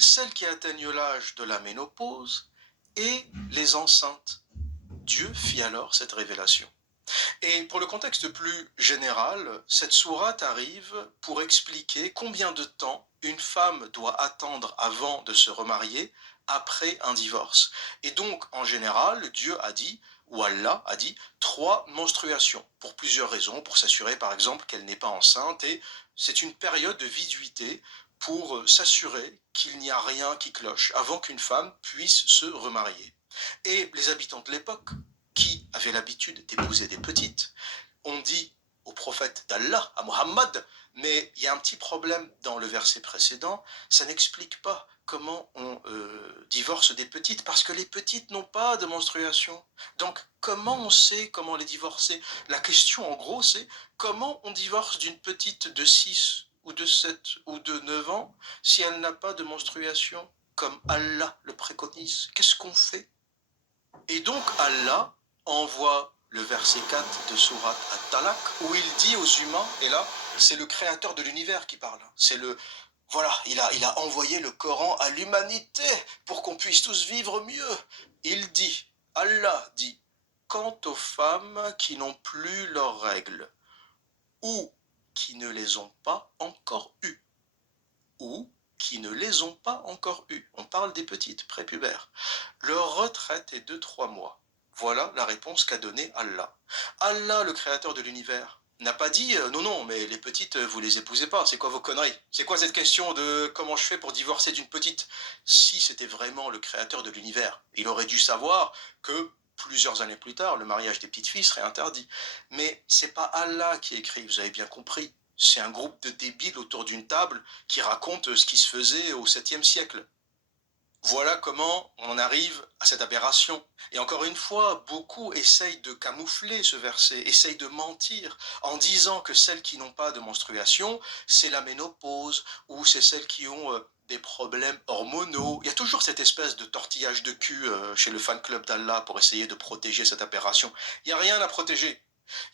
celles qui atteignent l'âge de la ménopause et les enceintes. Dieu fit alors cette révélation. Et pour le contexte plus général, cette sourate arrive pour expliquer combien de temps une femme doit attendre avant de se remarier après un divorce. Et donc, en général, Dieu a dit, ou Allah a dit, 3 menstruations, pour plusieurs raisons, pour s'assurer par exemple qu'elle n'est pas enceinte, et c'est une période de viduité pour s'assurer qu'il n'y a rien qui cloche, avant qu'une femme puisse se remarier. Et les habitants de l'époque, qui avaient l'habitude d'épouser des petites, ont dit au prophète d'Allah, à Mohammed, mais il y a un petit problème dans le verset précédent, ça n'explique pas comment on divorce des petites, parce que les petites n'ont pas de menstruation. Donc comment on sait comment les divorcer? La question en gros c'est, comment on divorce d'une petite de 6 ou de 7 ou de 9 ans si elle n'a pas de menstruation, comme Allah le préconise? Qu'est-ce qu'on fait? Et donc Allah envoie le verset 4 de Sourate At-Talaq, où il dit aux humains, et là, c'est le créateur de l'univers qui parle, c'est le... Voilà, il a envoyé le Coran à l'humanité pour qu'on puisse tous vivre mieux. Il dit, Allah dit, quant aux femmes qui n'ont plus leurs règles, ou qui ne les ont pas encore eues, ou qui ne les ont pas encore eues, on parle des petites prépubères, leur retraite est de 3 mois. Voilà la réponse qu'a donnée Allah. Allah, le créateur de l'univers, n'a pas dit non, non, mais les petites, vous les épousez pas, c'est quoi vos conneries? C'est quoi cette question de comment je fais pour divorcer d'une petite? Si c'était vraiment le créateur de l'univers, il aurait dû savoir que plusieurs années plus tard, le mariage des petites filles serait interdit. Mais c'est pas Allah qui écrit, vous avez bien compris. C'est un groupe de débiles autour d'une table qui raconte ce qui se faisait au 7e siècle. Voilà comment on en arrive à cette aberration. Et encore une fois, beaucoup essayent de camoufler ce verset, essayent de mentir en disant que celles qui n'ont pas de menstruation, c'est la ménopause ou c'est celles qui ont des problèmes hormonaux. Il y a toujours cette espèce de tortillage de cul chez le fan club d'Allah pour essayer de protéger cette aberration. Il n'y a rien à protéger.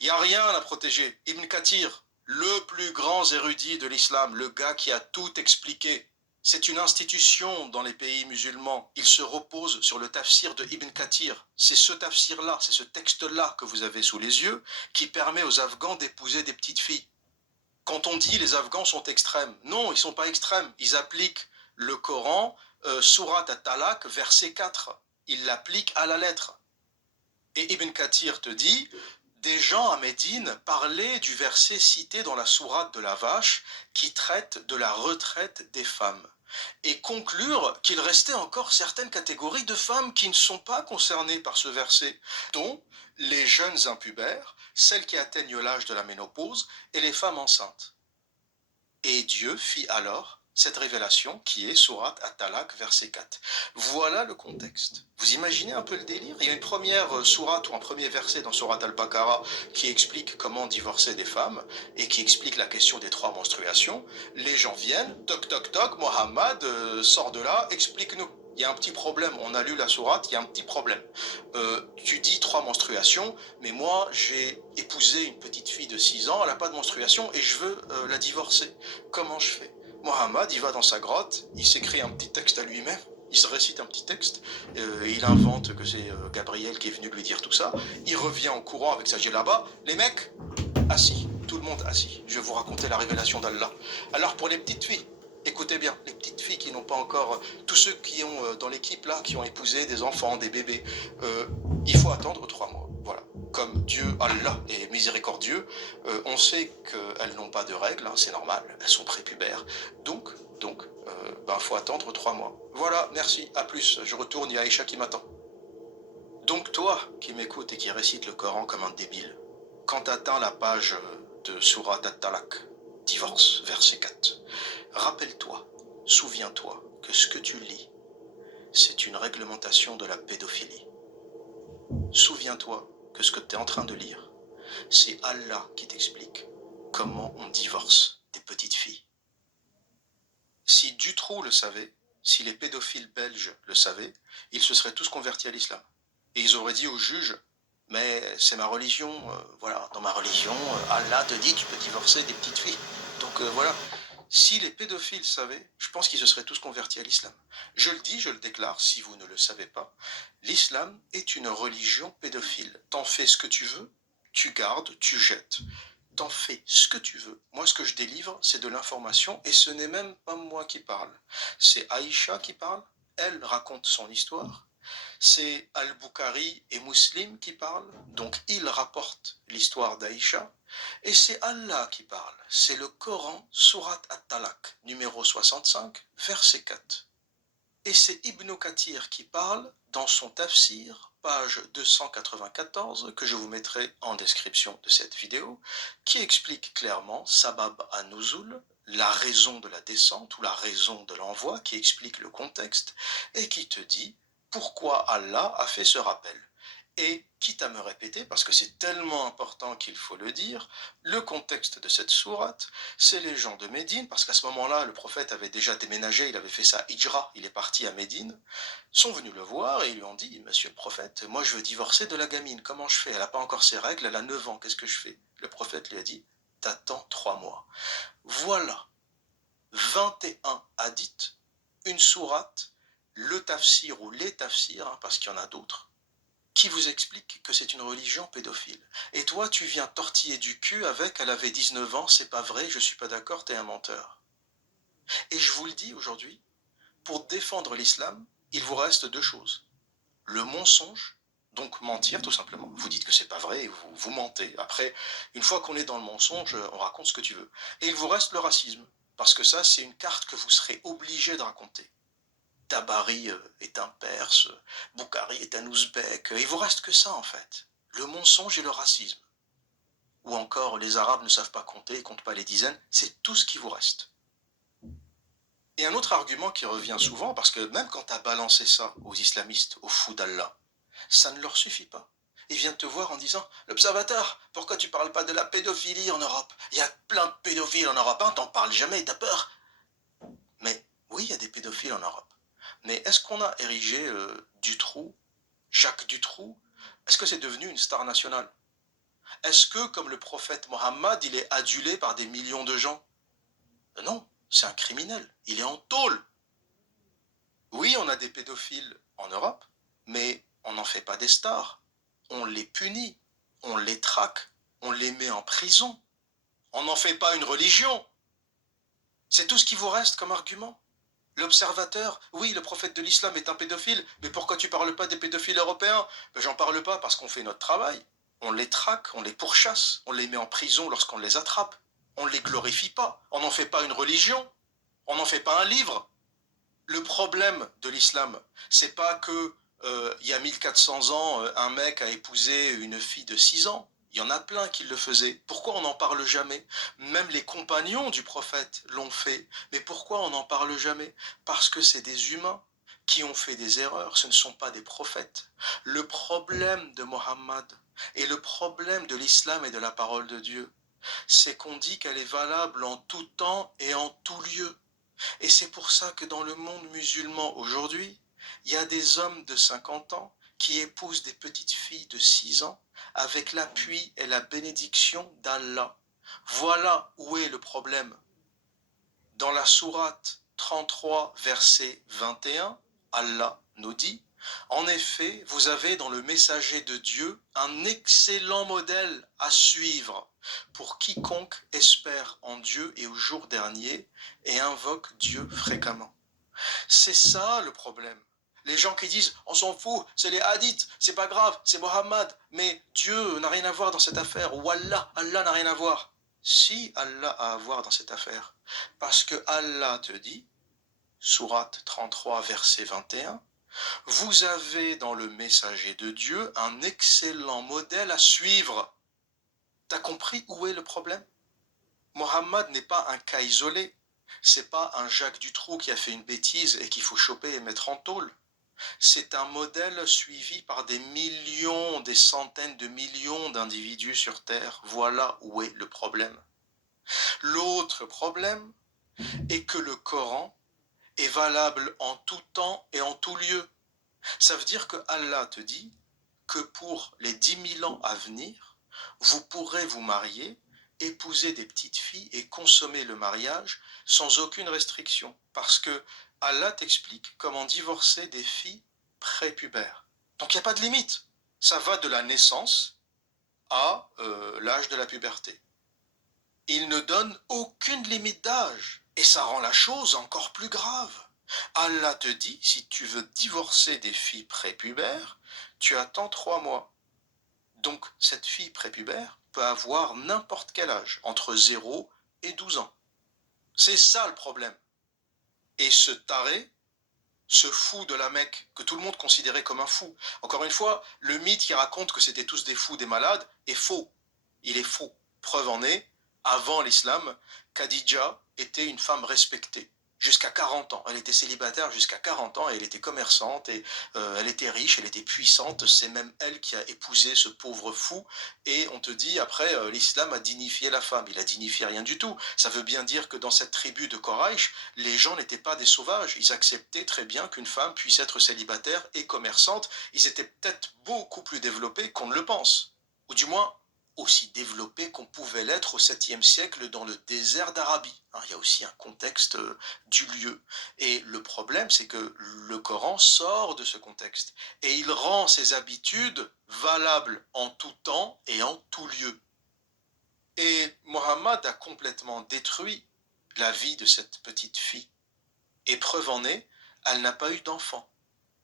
Il n'y a rien à protéger. Ibn Kathir, le plus grand érudit de l'islam, le gars qui a tout expliqué, C'est une institution dans les pays musulmans. Il se repose sur le tafsir de Ibn Kathir. C'est ce tafsir-là, c'est ce texte-là que vous avez sous les yeux qui permet aux Afghans d'épouser des petites filles. Quand on dit les Afghans sont extrêmes, non, ils ne sont pas extrêmes. Ils appliquent le Coran, Surat at-Talaq, verset 4. Ils l'appliquent à la lettre. Et Ibn Kathir te dit, des gens à Médine parlaient du verset cité dans la sourate de la vache qui traite de la retraite des femmes. Et conclure qu'il restait encore certaines catégories de femmes qui ne sont pas concernées par ce verset, dont les jeunes impubères, celles qui atteignent l'âge de la ménopause et les femmes enceintes. Et Dieu fit alors cette révélation qui est Sourate At-Talaq, verset 4. Voilà le contexte. Vous imaginez un peu le délire? Il y a une première sourate ou un premier verset dans Sourate Al-Baqarah qui explique comment divorcer des femmes et qui explique la question des 3 menstruations. Les gens viennent, toc toc toc, Mohammed sort de là, explique-nous. Il y a un petit problème, on a lu la sourate, il y a un petit problème. Tu dis 3 menstruations, mais moi j'ai épousé une petite fille de 6 ans, elle n'a pas de menstruation et je veux la divorcer. Comment je fais? Mohammed, il va dans sa grotte, il s'écrit un petit texte à lui-même, il se récite un petit texte, il invente que c'est Gabriel qui est venu lui dire tout ça, il revient en courant avec sa djellaba, les mecs, assis, tout le monde assis, je vais vous raconter la révélation d'Allah. Alors pour les petites filles, écoutez bien, les petites filles qui n'ont pas encore, tous ceux qui ont dans l'équipe là, qui ont épousé des enfants, des bébés, il faut attendre 3 mois, voilà. Comme Dieu, Allah est miséricordieux, on sait qu'elles n'ont pas de règles, hein, c'est normal, elles sont prépubères, donc, faut attendre 3 mois. Voilà, merci, à plus, je retourne, il y a Aïcha qui m'attend. Donc toi, qui m'écoutes et qui récite le Coran comme un débile, quand t'atteins la page de Surat At-Talaq, divorce, verset 4, rappelle-toi, souviens-toi que ce que tu lis, c'est une réglementation de la pédophilie. Souviens-toi que ce que tu es en train de lire, c'est Allah qui t'explique comment on divorce des petites filles. Si Dutroux le savait, si les pédophiles belges le savaient, ils se seraient tous convertis à l'islam. Et ils auraient dit au juge, mais c'est ma religion, voilà, dans ma religion, Allah te dit tu peux divorcer des petites filles. Donc voilà, si les pédophiles savaient, je pense qu'ils se seraient tous convertis à l'islam. Je le dis, je le déclare, si vous ne le savez pas, l'islam est une religion pédophile. T'en fais ce que tu veux, tu gardes, tu jettes. T'en fais ce que tu veux. Moi, ce que je délivre, c'est de l'information, et ce n'est même pas moi qui parle. C'est Aïcha qui parle, elle raconte son histoire. C'est Al-Bukhari et Muslim qui parlent, donc ils rapportent l'histoire d'Aïcha. Et c'est Allah qui parle, c'est le Coran, Surat At-Talaq, numéro 65, verset 4. Et c'est Ibn Kathir qui parle dans son tafsir, page 294, que je vous mettrai en description de cette vidéo, qui explique clairement Sabab an-Nuzul, la raison de la descente ou la raison de l'envoi, qui explique le contexte, et qui te dit pourquoi Allah a fait ce rappel. Et, quitte à me répéter, parce que c'est tellement important qu'il faut le dire, le contexte de cette sourate, c'est les gens de Médine, parce qu'à ce moment-là, le prophète avait déjà déménagé, il avait fait sa hijra, il est parti à Médine, sont venus le voir et ils lui ont dit, monsieur le prophète, moi je veux divorcer de la gamine, comment je fais? Elle n'a pas encore ses règles, elle a 9 ans, qu'est-ce que je fais? Le prophète lui a dit, t'attends 3 mois. Voilà 21 hadiths, une sourate, le tafsir ou les tafsirs, hein, parce qu'il y en a d'autres, qui vous explique que c'est une religion pédophile. Et toi, tu viens tortiller du cul avec « elle avait 19 ans, c'est pas vrai, je suis pas d'accord, t'es un menteur ». Et je vous le dis aujourd'hui, pour défendre l'islam, il vous reste 2 choses. Le mensonge, donc mentir tout simplement. Vous dites que c'est pas vrai et vous mentez. Après, une fois qu'on est dans le mensonge, on raconte ce que tu veux. Et il vous reste le racisme, parce que ça, c'est une carte que vous serez obligé de raconter. Tabari est un Perse, Boukhari est un Ouzbek, il vous reste que ça en fait, le mensonge et le racisme. Ou encore, les Arabes ne savent pas compter, ils comptent pas les dizaines, c'est tout ce qui vous reste. Et un autre argument qui revient souvent, parce que même quand tu as balancé ça aux islamistes, aux fous d'Allah, ça ne leur suffit pas. Ils viennent te voir en disant « L'observateur, pourquoi tu parles pas de la pédophilie en Europe? Il y a plein de pédophiles en Europe, hein, t'en parles jamais, t'as peur ?» Mais oui, il y a des pédophiles en Europe. Mais est-ce qu'on a érigé Dutroux, Jacques Dutroux? Est-ce que c'est devenu une star nationale? Est-ce que, comme le prophète Mohammed, il est adulé par des millions de gens? Non, c'est un criminel, il est en tôle. Oui, on a des pédophiles en Europe, mais on n'en fait pas des stars. On les punit, on les traque, on les met en prison. On n'en fait pas une religion. C'est tout ce qui vous reste comme argument. L'observateur, oui, le prophète de l'islam est un pédophile, mais pourquoi tu parles pas des pédophiles européens? Ben, j'en parle pas parce qu'on fait notre travail. On les traque, on les pourchasse, on les met en prison lorsqu'on les attrape. On ne les glorifie pas, on n'en fait pas une religion, on n'en fait pas un livre. Le problème de l'islam, c'est pas que il y a 1400 ans, un mec a épousé une fille de 6 ans. Il y en a plein qui le faisaient. Pourquoi on n'en parle jamais? Même les compagnons du prophète l'ont fait. Mais pourquoi on n'en parle jamais? Parce que c'est des humains qui ont fait des erreurs, ce ne sont pas des prophètes. Le problème de Mohammed et le problème de l'islam et de la parole de Dieu, c'est qu'on dit qu'elle est valable en tout temps et en tout lieu. Et c'est pour ça que dans le monde musulman aujourd'hui, il y a des hommes de 50 ans qui épousent des petites filles de 6 ans avec l'appui et la bénédiction d'Allah. Voilà où est le problème. Dans la sourate 33, verset 21, Allah nous dit: en effet, vous avez dans le messager de Dieu un excellent modèle à suivre pour quiconque espère en Dieu et au jour dernier et invoque Dieu fréquemment. C'est ça le problème. Les gens qui disent on s'en fout, c'est les hadiths, c'est pas grave, c'est Mohammed, mais Dieu n'a rien à voir dans cette affaire, ou Allah n'a rien à voir. Si Allah a à voir dans cette affaire, parce que Allah te dit, sourate 33, verset 21, vous avez dans le messager de Dieu un excellent modèle à suivre. T'as compris où est le problème? Mohammed n'est pas un cas isolé. C'est pas un Jacques Dutroux qui a fait une bêtise et qu'il faut choper et mettre en tôle. C'est un modèle suivi par des millions, des centaines de millions d'individus sur Terre. Voilà où est le problème. L'autre problème est que le Coran est valable en tout temps et en tout lieu. Ça veut dire que Allah te dit que pour les 10 000 ans à venir, vous pourrez vous marier, épouser des petites filles et consommer le mariage sans aucune restriction. Parce que Allah t'explique comment divorcer des filles prépubères. Donc il n'y a pas de limite. Ça va de la naissance à l'âge de la puberté. Il ne donne aucune limite d'âge. Et ça rend la chose encore plus grave. Allah te dit, si tu veux divorcer des filles prépubères, tu attends 3 mois. Donc cette fille prépubère peut avoir n'importe quel âge, entre 0 et 12 ans. C'est ça le problème. Et ce taré, ce fou de la Mecque, que tout le monde considérait comme un fou. Encore une fois, le mythe qui raconte que c'était tous des fous, des malades, est faux. Il est faux. Preuve en est, avant l'islam, Khadija était une femme respectée. Jusqu'à 40 ans. Elle était célibataire jusqu'à 40 ans et elle était commerçante et elle était riche, elle était puissante. C'est même elle qui a épousé ce pauvre fou. Et on te dit, après, l'islam a dignifié la femme. Il a dignifié rien du tout. Ça veut bien dire que dans cette tribu de Quraysh, les gens n'étaient pas des sauvages. Ils acceptaient très bien qu'une femme puisse être célibataire et commerçante. Ils étaient peut-être beaucoup plus développés qu'on ne le pense. Ou du moins, aussi développé qu'on pouvait l'être au 7e siècle dans le désert d'Arabie. Il y a aussi un contexte du lieu. Et le problème, c'est que le Coran sort de ce contexte. Et il rend ses habitudes valables en tout temps et en tout lieu. Et Mohammed a complètement détruit la vie de cette petite fille. Et preuve en est, elle n'a pas eu d'enfant.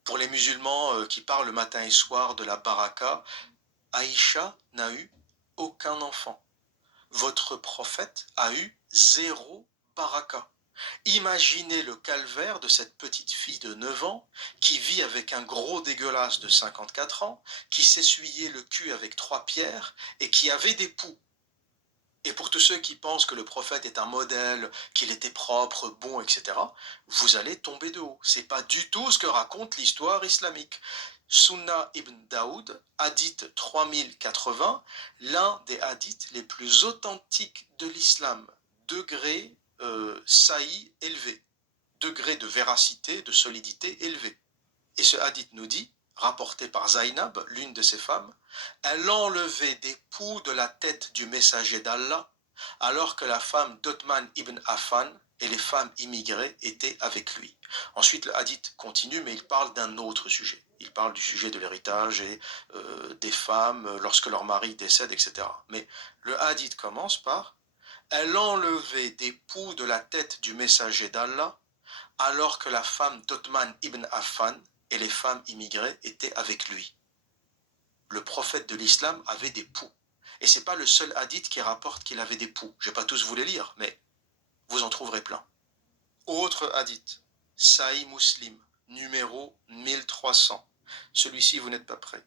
Pour les musulmans qui parlent matin et soir de la baraka, Aïcha n'a eu aucun enfant. Votre prophète a eu 0 baraka. Imaginez le calvaire de cette petite fille de 9 ans qui vit avec un gros dégueulasse de 54 ans, qui s'essuyait le cul avec 3 pierres et qui avait des poux. Et pour tous ceux qui pensent que le prophète est un modèle, qu'il était propre, bon, etc., vous allez tomber de haut. C'est pas du tout ce que raconte l'histoire islamique. Sunna ibn Daoud, hadith 3080, l'un des hadiths les plus authentiques de l'islam, degré saï élevé, degré de véracité, de solidité élevé. Et ce hadith nous dit, rapporté par Zainab, l'une de ses femmes, elle enlevait des poux de la tête du messager d'Allah, alors que la femme d'Othman ibn Affan et les femmes immigrées étaient avec lui. Ensuite, le hadith continue, mais il parle d'un autre sujet. Il parle du sujet de l'héritage et des femmes lorsque leur mari décède, etc. Mais le hadith commence par « Elle enlevait des poux de la tête du messager d'Allah alors que la femme d'Othman ibn Affan et les femmes immigrées étaient avec lui. » Le prophète de l'islam avait des poux. Et ce n'est pas le seul hadith qui rapporte qu'il avait des poux. Je ne vais pas tous vous les lire, mais vous en trouverez plein. Autre hadith, Sahih Muslim, numéro 1300. Celui-ci, vous n'êtes pas prêt.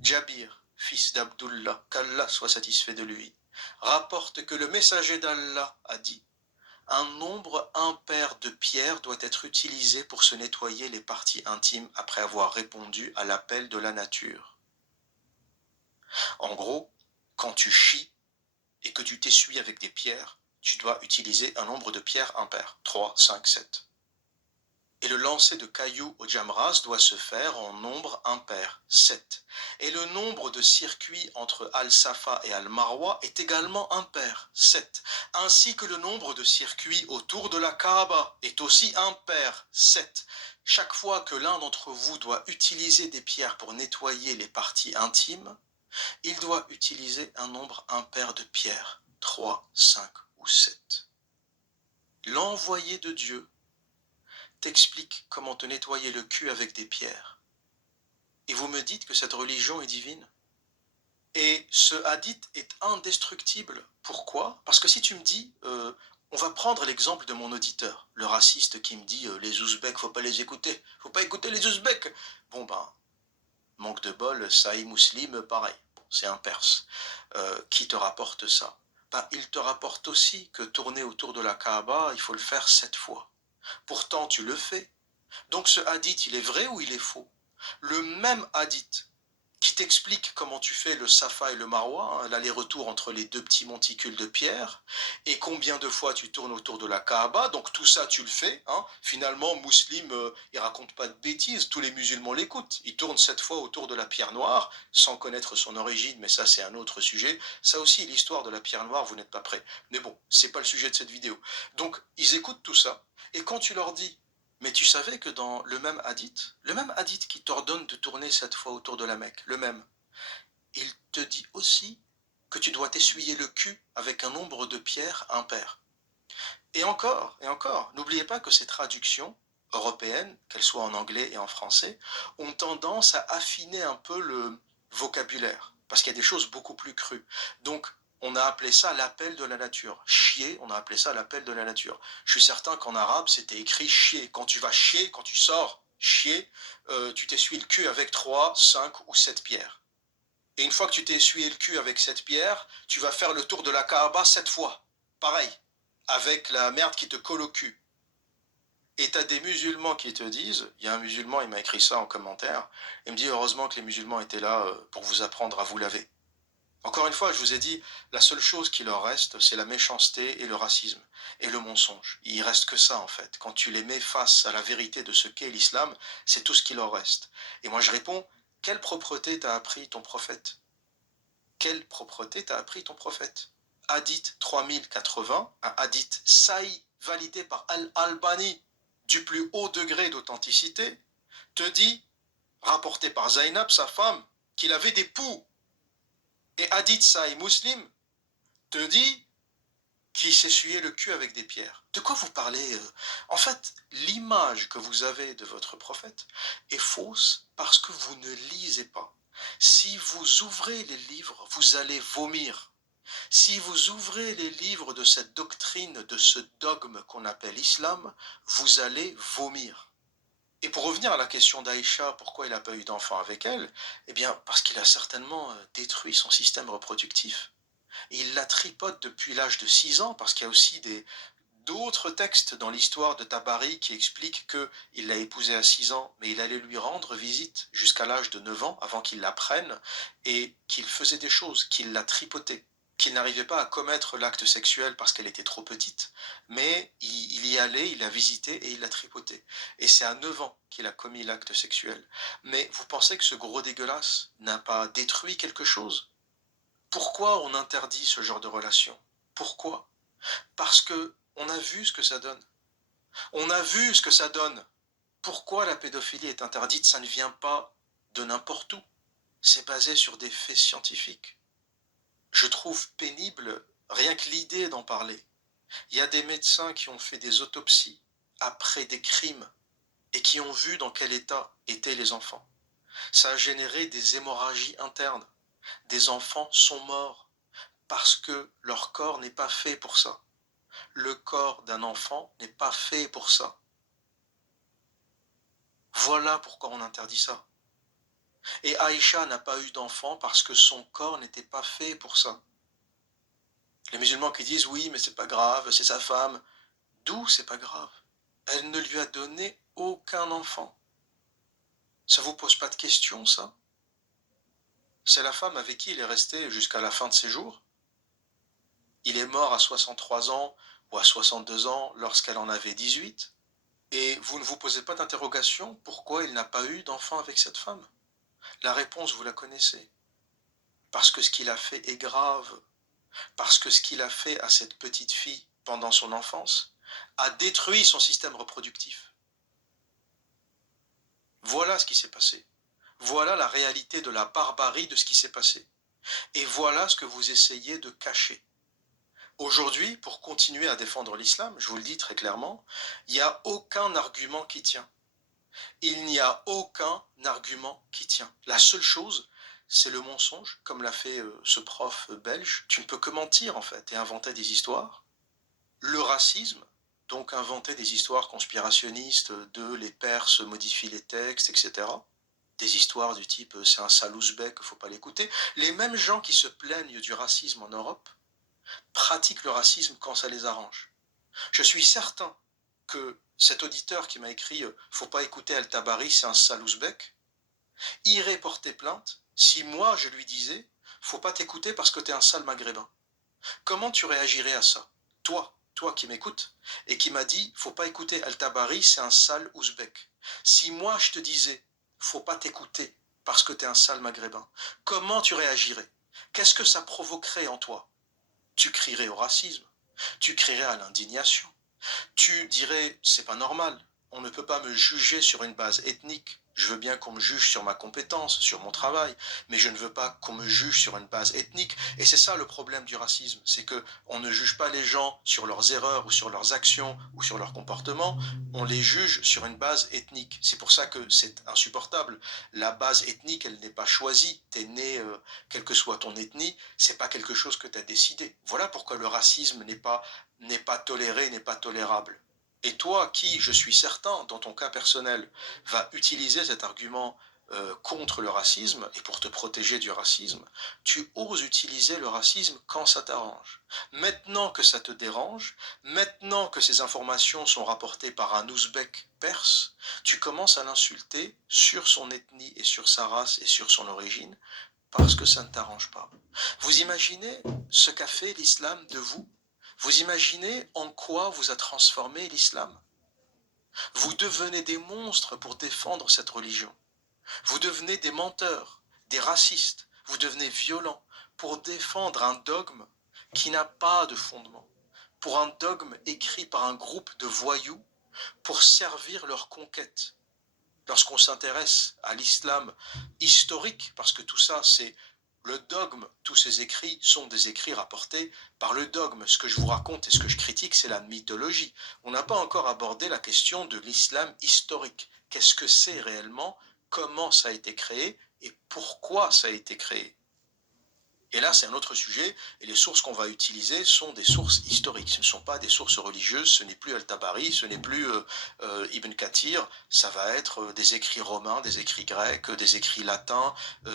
Jabir, fils d'Abdullah, qu'Allah soit satisfait de lui, rapporte que le messager d'Allah a dit « Un nombre impair de pierres doit être utilisé pour se nettoyer les parties intimes après avoir répondu à l'appel de la nature. » En gros, quand tu chies et que tu t'essuies avec des pierres, tu dois utiliser un nombre de pierres impair, 3, 5, 7. Et le lancer de cailloux au jamras doit se faire en nombre impair, 7. Et le nombre de circuits entre Al-Safa et Al-Marwa est également impair, 7. Ainsi que le nombre de circuits autour de la Kaaba est aussi impair, 7. Chaque fois que l'un d'entre vous doit utiliser des pierres pour nettoyer les parties intimes, il doit utiliser un nombre impair de pierres, 3, 5 ou 7. L'envoyé de Dieu t'explique comment te nettoyer le cul avec des pierres. Et vous me dites que cette religion est divine? Et ce hadith est indestructible. Pourquoi? Parce que si tu me dis, on va prendre l'exemple de mon auditeur, le raciste qui me dit les Ouzbeks, faut pas les écouter, faut pas écouter les Ouzbeks. Bon ben, manque de bol, Sahih Muslim, pareil, bon, c'est un perse. Qui te rapporte ça? Ben, il te rapporte aussi que tourner autour de la Kaaba, il faut le faire 7 fois. Pourtant, tu le fais. Donc ce hadith, il est vrai ou il est faux? Le même hadith qui t'explique comment tu fais le Safa et le Marwa, hein, l'aller-retour entre les deux petits monticules de pierre, et combien de fois tu tournes autour de la Kaaba, donc tout ça tu le fais. Hein. Finalement, Muslim, il raconte pas de bêtises, tous les musulmans l'écoutent. Il tourne 7 fois autour de la pierre noire, sans connaître son origine, mais ça c'est un autre sujet. Ça aussi, l'histoire de la pierre noire, vous n'êtes pas prêts. Mais bon, c'est pas le sujet de cette vidéo. Donc, ils écoutent tout ça, et quand tu leur dis, mais tu savais que dans le même hadith qui t'ordonne de tourner 7 fois autour de la Mecque, le même, il te dit aussi que tu dois t'essuyer le cul avec un nombre de pierres impair. Et encore, n'oubliez pas que ces traductions européennes, qu'elles soient en anglais et en français, ont tendance à affiner un peu le vocabulaire, parce qu'il y a des choses beaucoup plus crues. Donc, on a appelé ça l'appel de la nature. Chier, on a appelé ça l'appel de la nature. Je suis certain qu'en arabe, c'était écrit chier. Quand tu vas chier, quand tu sors chier, tu t'essuies le cul avec 3, 5 ou 7 pierres. Et une fois que tu t'es essuyé le cul avec 7 pierres, tu vas faire le tour de la Kaaba 7 fois. Pareil, avec la merde qui te colle au cul. Et t'as des musulmans qui te disent, il y a un musulman, il m'a écrit ça en commentaire, il me dit heureusement que les musulmans étaient là pour vous apprendre à vous laver. Encore une fois, je vous ai dit, la seule chose qui leur reste, c'est la méchanceté et le racisme, et le mensonge. Il reste que ça, en fait. Quand tu les mets face à la vérité de ce qu'est l'islam, c'est tout ce qui leur reste. Et moi, je réponds, quelle propreté t'a appris ton prophète? Quelle propreté t'a appris ton prophète? Hadith 3080, un hadith sahih validé par Al-Albani, du plus haut degré d'authenticité, te dit, rapporté par Zainab, sa femme, qu'il avait des poux. Et hadith Sahih Muslim te dit qu'il s'essuyait le cul avec des pierres. De quoi vous parlez? En fait, l'image que vous avez de votre prophète est fausse parce que vous ne lisez pas. Si vous ouvrez les livres, vous allez vomir. Si vous ouvrez les livres de cette doctrine, de ce dogme qu'on appelle islam, vous allez vomir. Et pour revenir à la question d'Aïcha, pourquoi il n'a pas eu d'enfant avec elle? Eh bien, parce qu'il a certainement détruit son système reproductif. Et il la tripote depuis l'âge de 6 ans, parce qu'il y a aussi d'autres textes dans l'histoire de Tabari qui expliquent qu'il l'a épousée à 6 ans, mais il allait lui rendre visite jusqu'à l'âge de 9 ans, avant qu'il la prenne, et qu'il faisait des choses, qu'il la tripotait, qu'il n'arrivait pas à commettre l'acte sexuel parce qu'elle était trop petite, mais il y allait, il la visitait et il la tripotait. Et c'est à 9 ans qu'il a commis l'acte sexuel. Mais vous pensez que ce gros dégueulasse n'a pas détruit quelque chose? Pourquoi on interdit ce genre de relation? Pourquoi? Parce que On a vu ce que ça donne. On a vu ce que ça donne. Pourquoi la pédophilie est interdite? Ça ne vient pas de n'importe où. C'est basé sur des faits scientifiques. Je trouve pénible rien que l'idée d'en parler. Il y a des médecins qui ont fait des autopsies après des crimes et qui ont vu dans quel état étaient les enfants. Ça a généré des hémorragies internes. Des enfants sont morts parce que leur corps n'est pas fait pour ça. Le corps d'un enfant n'est pas fait pour ça. Voilà pourquoi on interdit ça. Et Aïcha n'a pas eu d'enfant parce que son corps n'était pas fait pour ça. Les musulmans qui disent oui, mais c'est pas grave, c'est sa femme. D'où c'est pas grave? Elle ne lui a donné aucun enfant. Ça vous pose pas de question, ça? C'est la femme avec qui il est resté jusqu'à la fin de ses jours. Il est mort à 63 ans ou à 62 ans lorsqu'elle en avait 18. Et vous ne vous posez pas d'interrogation pourquoi il n'a pas eu d'enfant avec cette femme? La réponse, vous la connaissez. Parce que ce qu'il a fait est grave. Parce que ce qu'il a fait à cette petite fille pendant son enfance a détruit son système reproductif. Voilà ce qui s'est passé. Voilà la réalité de la barbarie de ce qui s'est passé. Et voilà ce que vous essayez de cacher. Aujourd'hui, pour continuer à défendre l'islam, je vous le dis très clairement, il n'y a aucun argument qui tient. Il n'y a aucun argument qui tient. La seule chose, c'est le mensonge, comme l'a fait ce prof belge. Tu ne peux que mentir, en fait, et inventer des histoires. Le racisme, donc inventer des histoires conspirationnistes de les Perses modifient les textes, etc. Des histoires du type c'est un sale ouzbek, faut pas l'écouter. Les mêmes gens qui se plaignent du racisme en Europe pratiquent le racisme quand ça les arrange. Je suis certain que cet auditeur qui m'a écrit faut pas écouter Al-Tabari, c'est un sale ouzbek, irait porter plainte si moi je lui disais faut pas t'écouter parce que t'es un sale maghrébin. Comment tu réagirais à ça? Toi qui m'écoutes et qui m'a dit faut pas écouter Al-Tabari, c'est un sale ouzbek. Si moi je te disais faut pas t'écouter parce que t'es un sale maghrébin, comment tu réagirais? Qu'est-ce que ça provoquerait en toi? Tu crierais au racisme, tu crierais à l'indignation, tu dirais c'est pas normal, on ne peut pas me juger sur une base ethnique. Je veux bien qu'on me juge sur ma compétence, sur mon travail, mais je ne veux pas qu'on me juge sur une base ethnique. Et c'est ça le problème du racisme, c'est que on ne juge pas les gens sur leurs erreurs ou sur leurs actions ou sur leur comportement, on les juge sur une base ethnique. C'est pour ça que c'est insupportable. La base ethnique, elle n'est pas choisie. T'es né, quelle que soit ton ethnie, c'est pas quelque chose que tu as décidé. Voilà pourquoi le racisme n'est pas toléré, n'est pas tolérable. Et toi, qui, je suis certain, dans ton cas personnel, va utiliser cet argument contre le racisme et pour te protéger du racisme, tu oses utiliser le racisme quand ça t'arrange. Maintenant que ça te dérange, maintenant que ces informations sont rapportées par un ouzbek perse, tu commences à l'insulter sur son ethnie et sur sa race et sur son origine parce que ça ne t'arrange pas. Vous imaginez ce qu'a fait l'islam de vous? Vous imaginez en quoi vous a transformé l'islam? Vous devenez des monstres pour défendre cette religion. Vous devenez des menteurs, des racistes, vous devenez violents pour défendre un dogme qui n'a pas de fondement, pour un dogme écrit par un groupe de voyous pour servir leur conquête. Lorsqu'on s'intéresse à l'islam historique, parce que tout ça c'est le dogme, tous ces écrits sont des écrits rapportés par le dogme. Ce que je vous raconte et ce que je critique, c'est la mythologie. On n'a pas encore abordé la question de l'islam historique. Qu'est-ce que c'est réellement? Comment ça a été créé? Et pourquoi ça a été créé? Et là, c'est un autre sujet, et les sources qu'on va utiliser sont des sources historiques. Ce ne sont pas des sources religieuses, ce n'est plus Al-Tabari, ce n'est plus Ibn Kathir, ça va être des écrits romains, des écrits grecs, des écrits latins,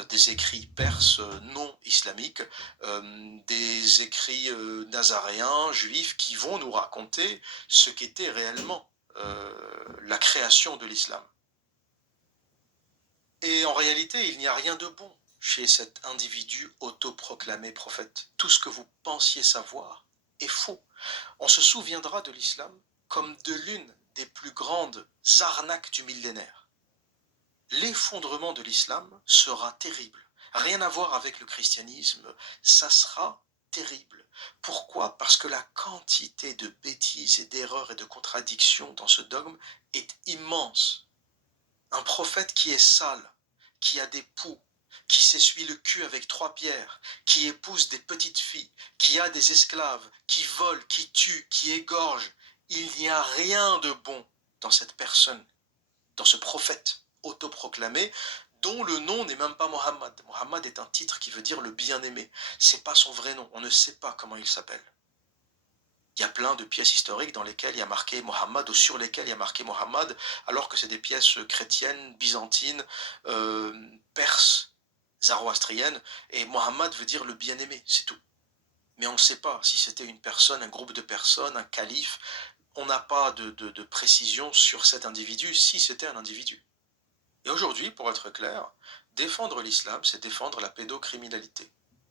des écrits perses non islamiques, des écrits nazaréens, juifs, qui vont nous raconter ce qu'était réellement la création de l'islam. Et en réalité, il n'y a rien de bon chez cet individu autoproclamé prophète. Tout ce que vous pensiez savoir est faux. On se souviendra de l'islam comme de l'une des plus grandes arnaques du millénaire. L'effondrement de l'islam sera terrible. Rien à voir avec le christianisme, ça sera terrible. Pourquoi? Parce que la quantité de bêtises et d'erreurs et de contradictions dans ce dogme est immense. Un prophète qui est sale, qui a des poux, qui s'essuie le cul avec 3 pierres, qui épouse des petites filles, qui a des esclaves, qui vole, qui tue, qui égorge. Il n'y a rien de bon dans cette personne, dans ce prophète autoproclamé, dont le nom n'est même pas Mohammed. Mohammed est un titre qui veut dire le bien-aimé. C'est pas son vrai nom, on ne sait pas comment il s'appelle. Il y a plein de pièces historiques dans lesquelles il y a marqué Mohammed ou sur lesquelles il y a marqué Mohammed, alors que c'est des pièces chrétiennes, byzantines, perses, zoroastriennes, et Mohammed veut dire le bien-aimé, c'est tout. Mais on ne sait pas si c'était une personne, un groupe de personnes, un calife. On n'a pas de précision sur cet individu, si c'était un individu. Et aujourd'hui, pour être clair, défendre l'islam, c'est défendre la pédocriminalité.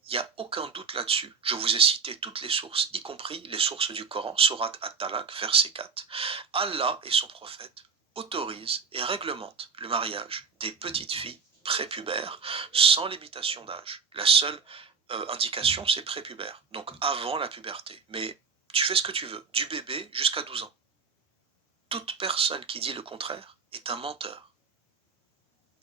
Il n'y a aucun doute là-dessus. Je vous ai cité toutes les sources, y compris les sources du Coran, Sourate At-Talaq, verset 4. Allah et son prophète autorisent et réglementent le mariage des petites filles prépubères sans limitation d'âge. La seule indication, c'est prépubère, donc avant la puberté. Mais tu fais ce que tu veux, du bébé jusqu'à 12 ans. Toute personne qui dit le contraire est un menteur.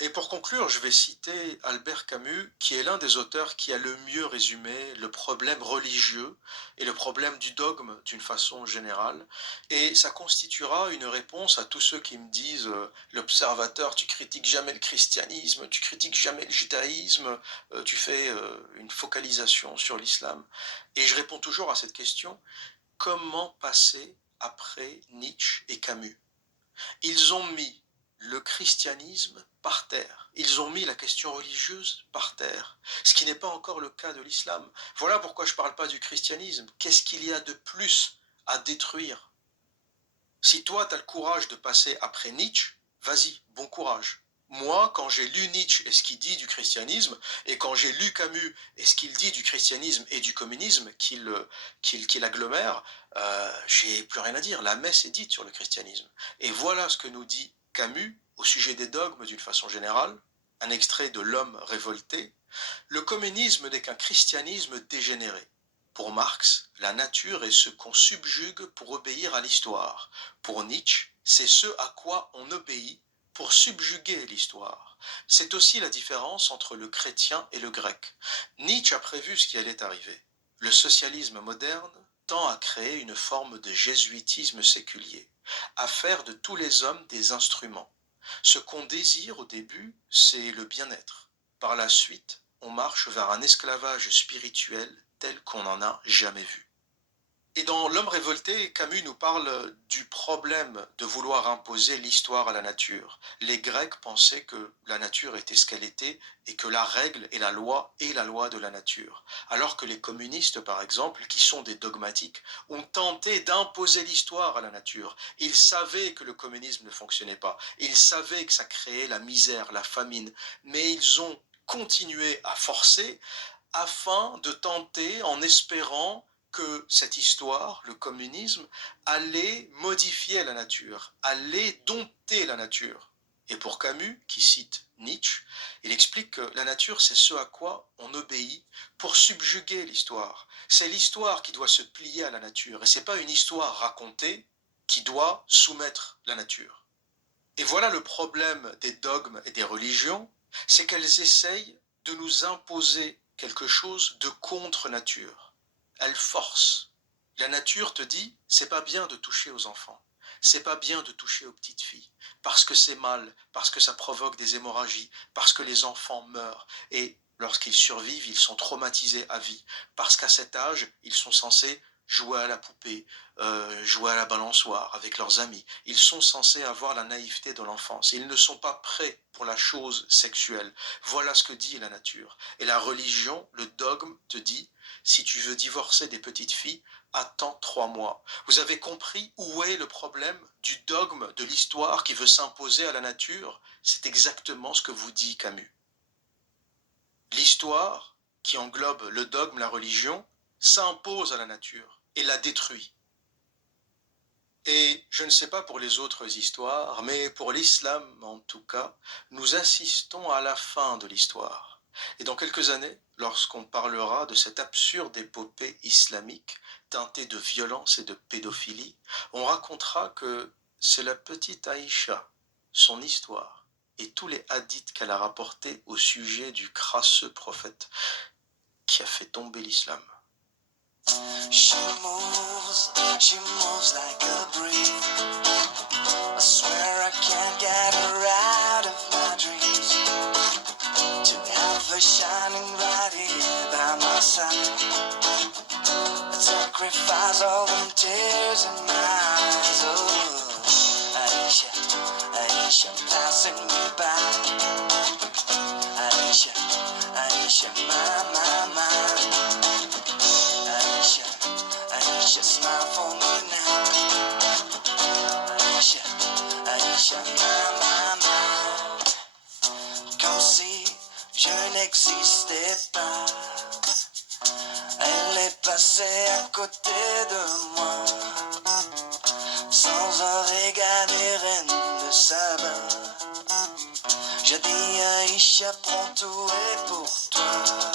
Et pour conclure, je vais citer Albert Camus, qui est l'un des auteurs qui a le mieux résumé le problème religieux et le problème du dogme d'une façon générale. Et ça constituera une réponse à tous ceux qui me disent l'observateur, tu critiques jamais le christianisme, tu critiques jamais le judaïsme, tu fais une focalisation sur l'islam. Et je réponds toujours à cette question, comment passer après Nietzsche et Camus? Ils ont mis le christianisme par terre. Ils ont mis la question religieuse par terre, ce qui n'est pas encore le cas de l'islam. Voilà pourquoi je ne parle pas du christianisme. Qu'est-ce qu'il y a de plus à détruire? Si toi, tu as le courage de passer après Nietzsche, vas-y, bon courage. Moi, quand j'ai lu Nietzsche et ce qu'il dit du christianisme, et quand j'ai lu Camus et ce qu'il dit du christianisme et du communisme qu'il agglomère, j'ai plus rien à dire. La messe est dite sur le christianisme. Et voilà ce que nous dit Camus au sujet des dogmes d'une façon générale, un extrait de L'homme révolté. Le communisme n'est qu'un christianisme dégénéré. Pour Marx, la nature est ce qu'on subjugue pour obéir à l'histoire. Pour Nietzsche, c'est ce à quoi on obéit pour subjuguer l'histoire. C'est aussi la différence entre le chrétien et le grec. Nietzsche a prévu ce qui allait arriver. Le socialisme moderne tend à créer une forme de jésuitisme séculier, à faire de tous les hommes des instruments. Ce qu'on désire au début, c'est le bien-être. Par la suite, on marche vers un esclavage spirituel tel qu'on n'en a jamais vu. Et dans L'homme révolté, Camus nous parle du problème de vouloir imposer l'histoire à la nature. Les Grecs pensaient que la nature était ce qu'elle était et que la règle et la loi est la loi de la nature. Alors que les communistes, par exemple, qui sont des dogmatiques, ont tenté d'imposer l'histoire à la nature. Ils savaient que le communisme ne fonctionnait pas. Ils savaient que ça créait la misère, la famine. Mais ils ont continué à forcer afin de tenter, en espérant que cette histoire, le communisme, allait modifier la nature, allait dompter la nature. Et pour Camus, qui cite Nietzsche, il explique que la nature, c'est ce à quoi on obéit pour subjuguer l'histoire. C'est l'histoire qui doit se plier à la nature, et ce n'est pas une histoire racontée qui doit soumettre la nature. Et voilà le problème des dogmes et des religions, c'est qu'elles essayent de nous imposer quelque chose de contre nature. Elles forcent. La nature te dit, c'est pas bien de toucher aux enfants, c'est pas bien de toucher aux petites filles, parce que c'est mal, parce que ça provoque des hémorragies, parce que les enfants meurent, et lorsqu'ils survivent, ils sont traumatisés à vie, parce qu'à cet âge, ils sont censés jouer à la poupée, jouer à la balançoire avec leurs amis. Ils sont censés avoir la naïveté de l'enfance. Ils ne sont pas prêts pour la chose sexuelle. Voilà ce que dit la nature. Et la religion, le dogme te dit, si tu veux divorcer des petites filles, attends 3 mois. Vous avez compris où est le problème du dogme de l'histoire qui veut s'imposer à la nature? C'est exactement ce que vous dit Camus. L'histoire, qui englobe le dogme, la religion, s'impose à la nature et la détruit. Et je ne sais pas pour les autres histoires, mais pour l'islam en tout cas, nous assistons à la fin de l'histoire. Et dans quelques années, lorsqu'on parlera de cette absurde épopée islamique, teintée de violence et de pédophilie, on racontera que c'est la petite Aïcha, son histoire, et tous les hadiths qu'elle a rapportés au sujet du crasseux prophète qui a fait tomber l'islam. She moves like a breeze. I swear I can't get her out of my dreams. To have her shining right here by my side, I'd sacrifice all them tears in my eyes. Oh, Aisha, Aisha, passing me by. Aisha, Aisha, my. Aisha, Aisha, smile for me now. Aisha, Aisha, my. Comme si je n'existais pas. Elle est passée à côté de moi, sans oreille ni reine de sabbat. J'ai dit Aisha, prends tout et pour toi.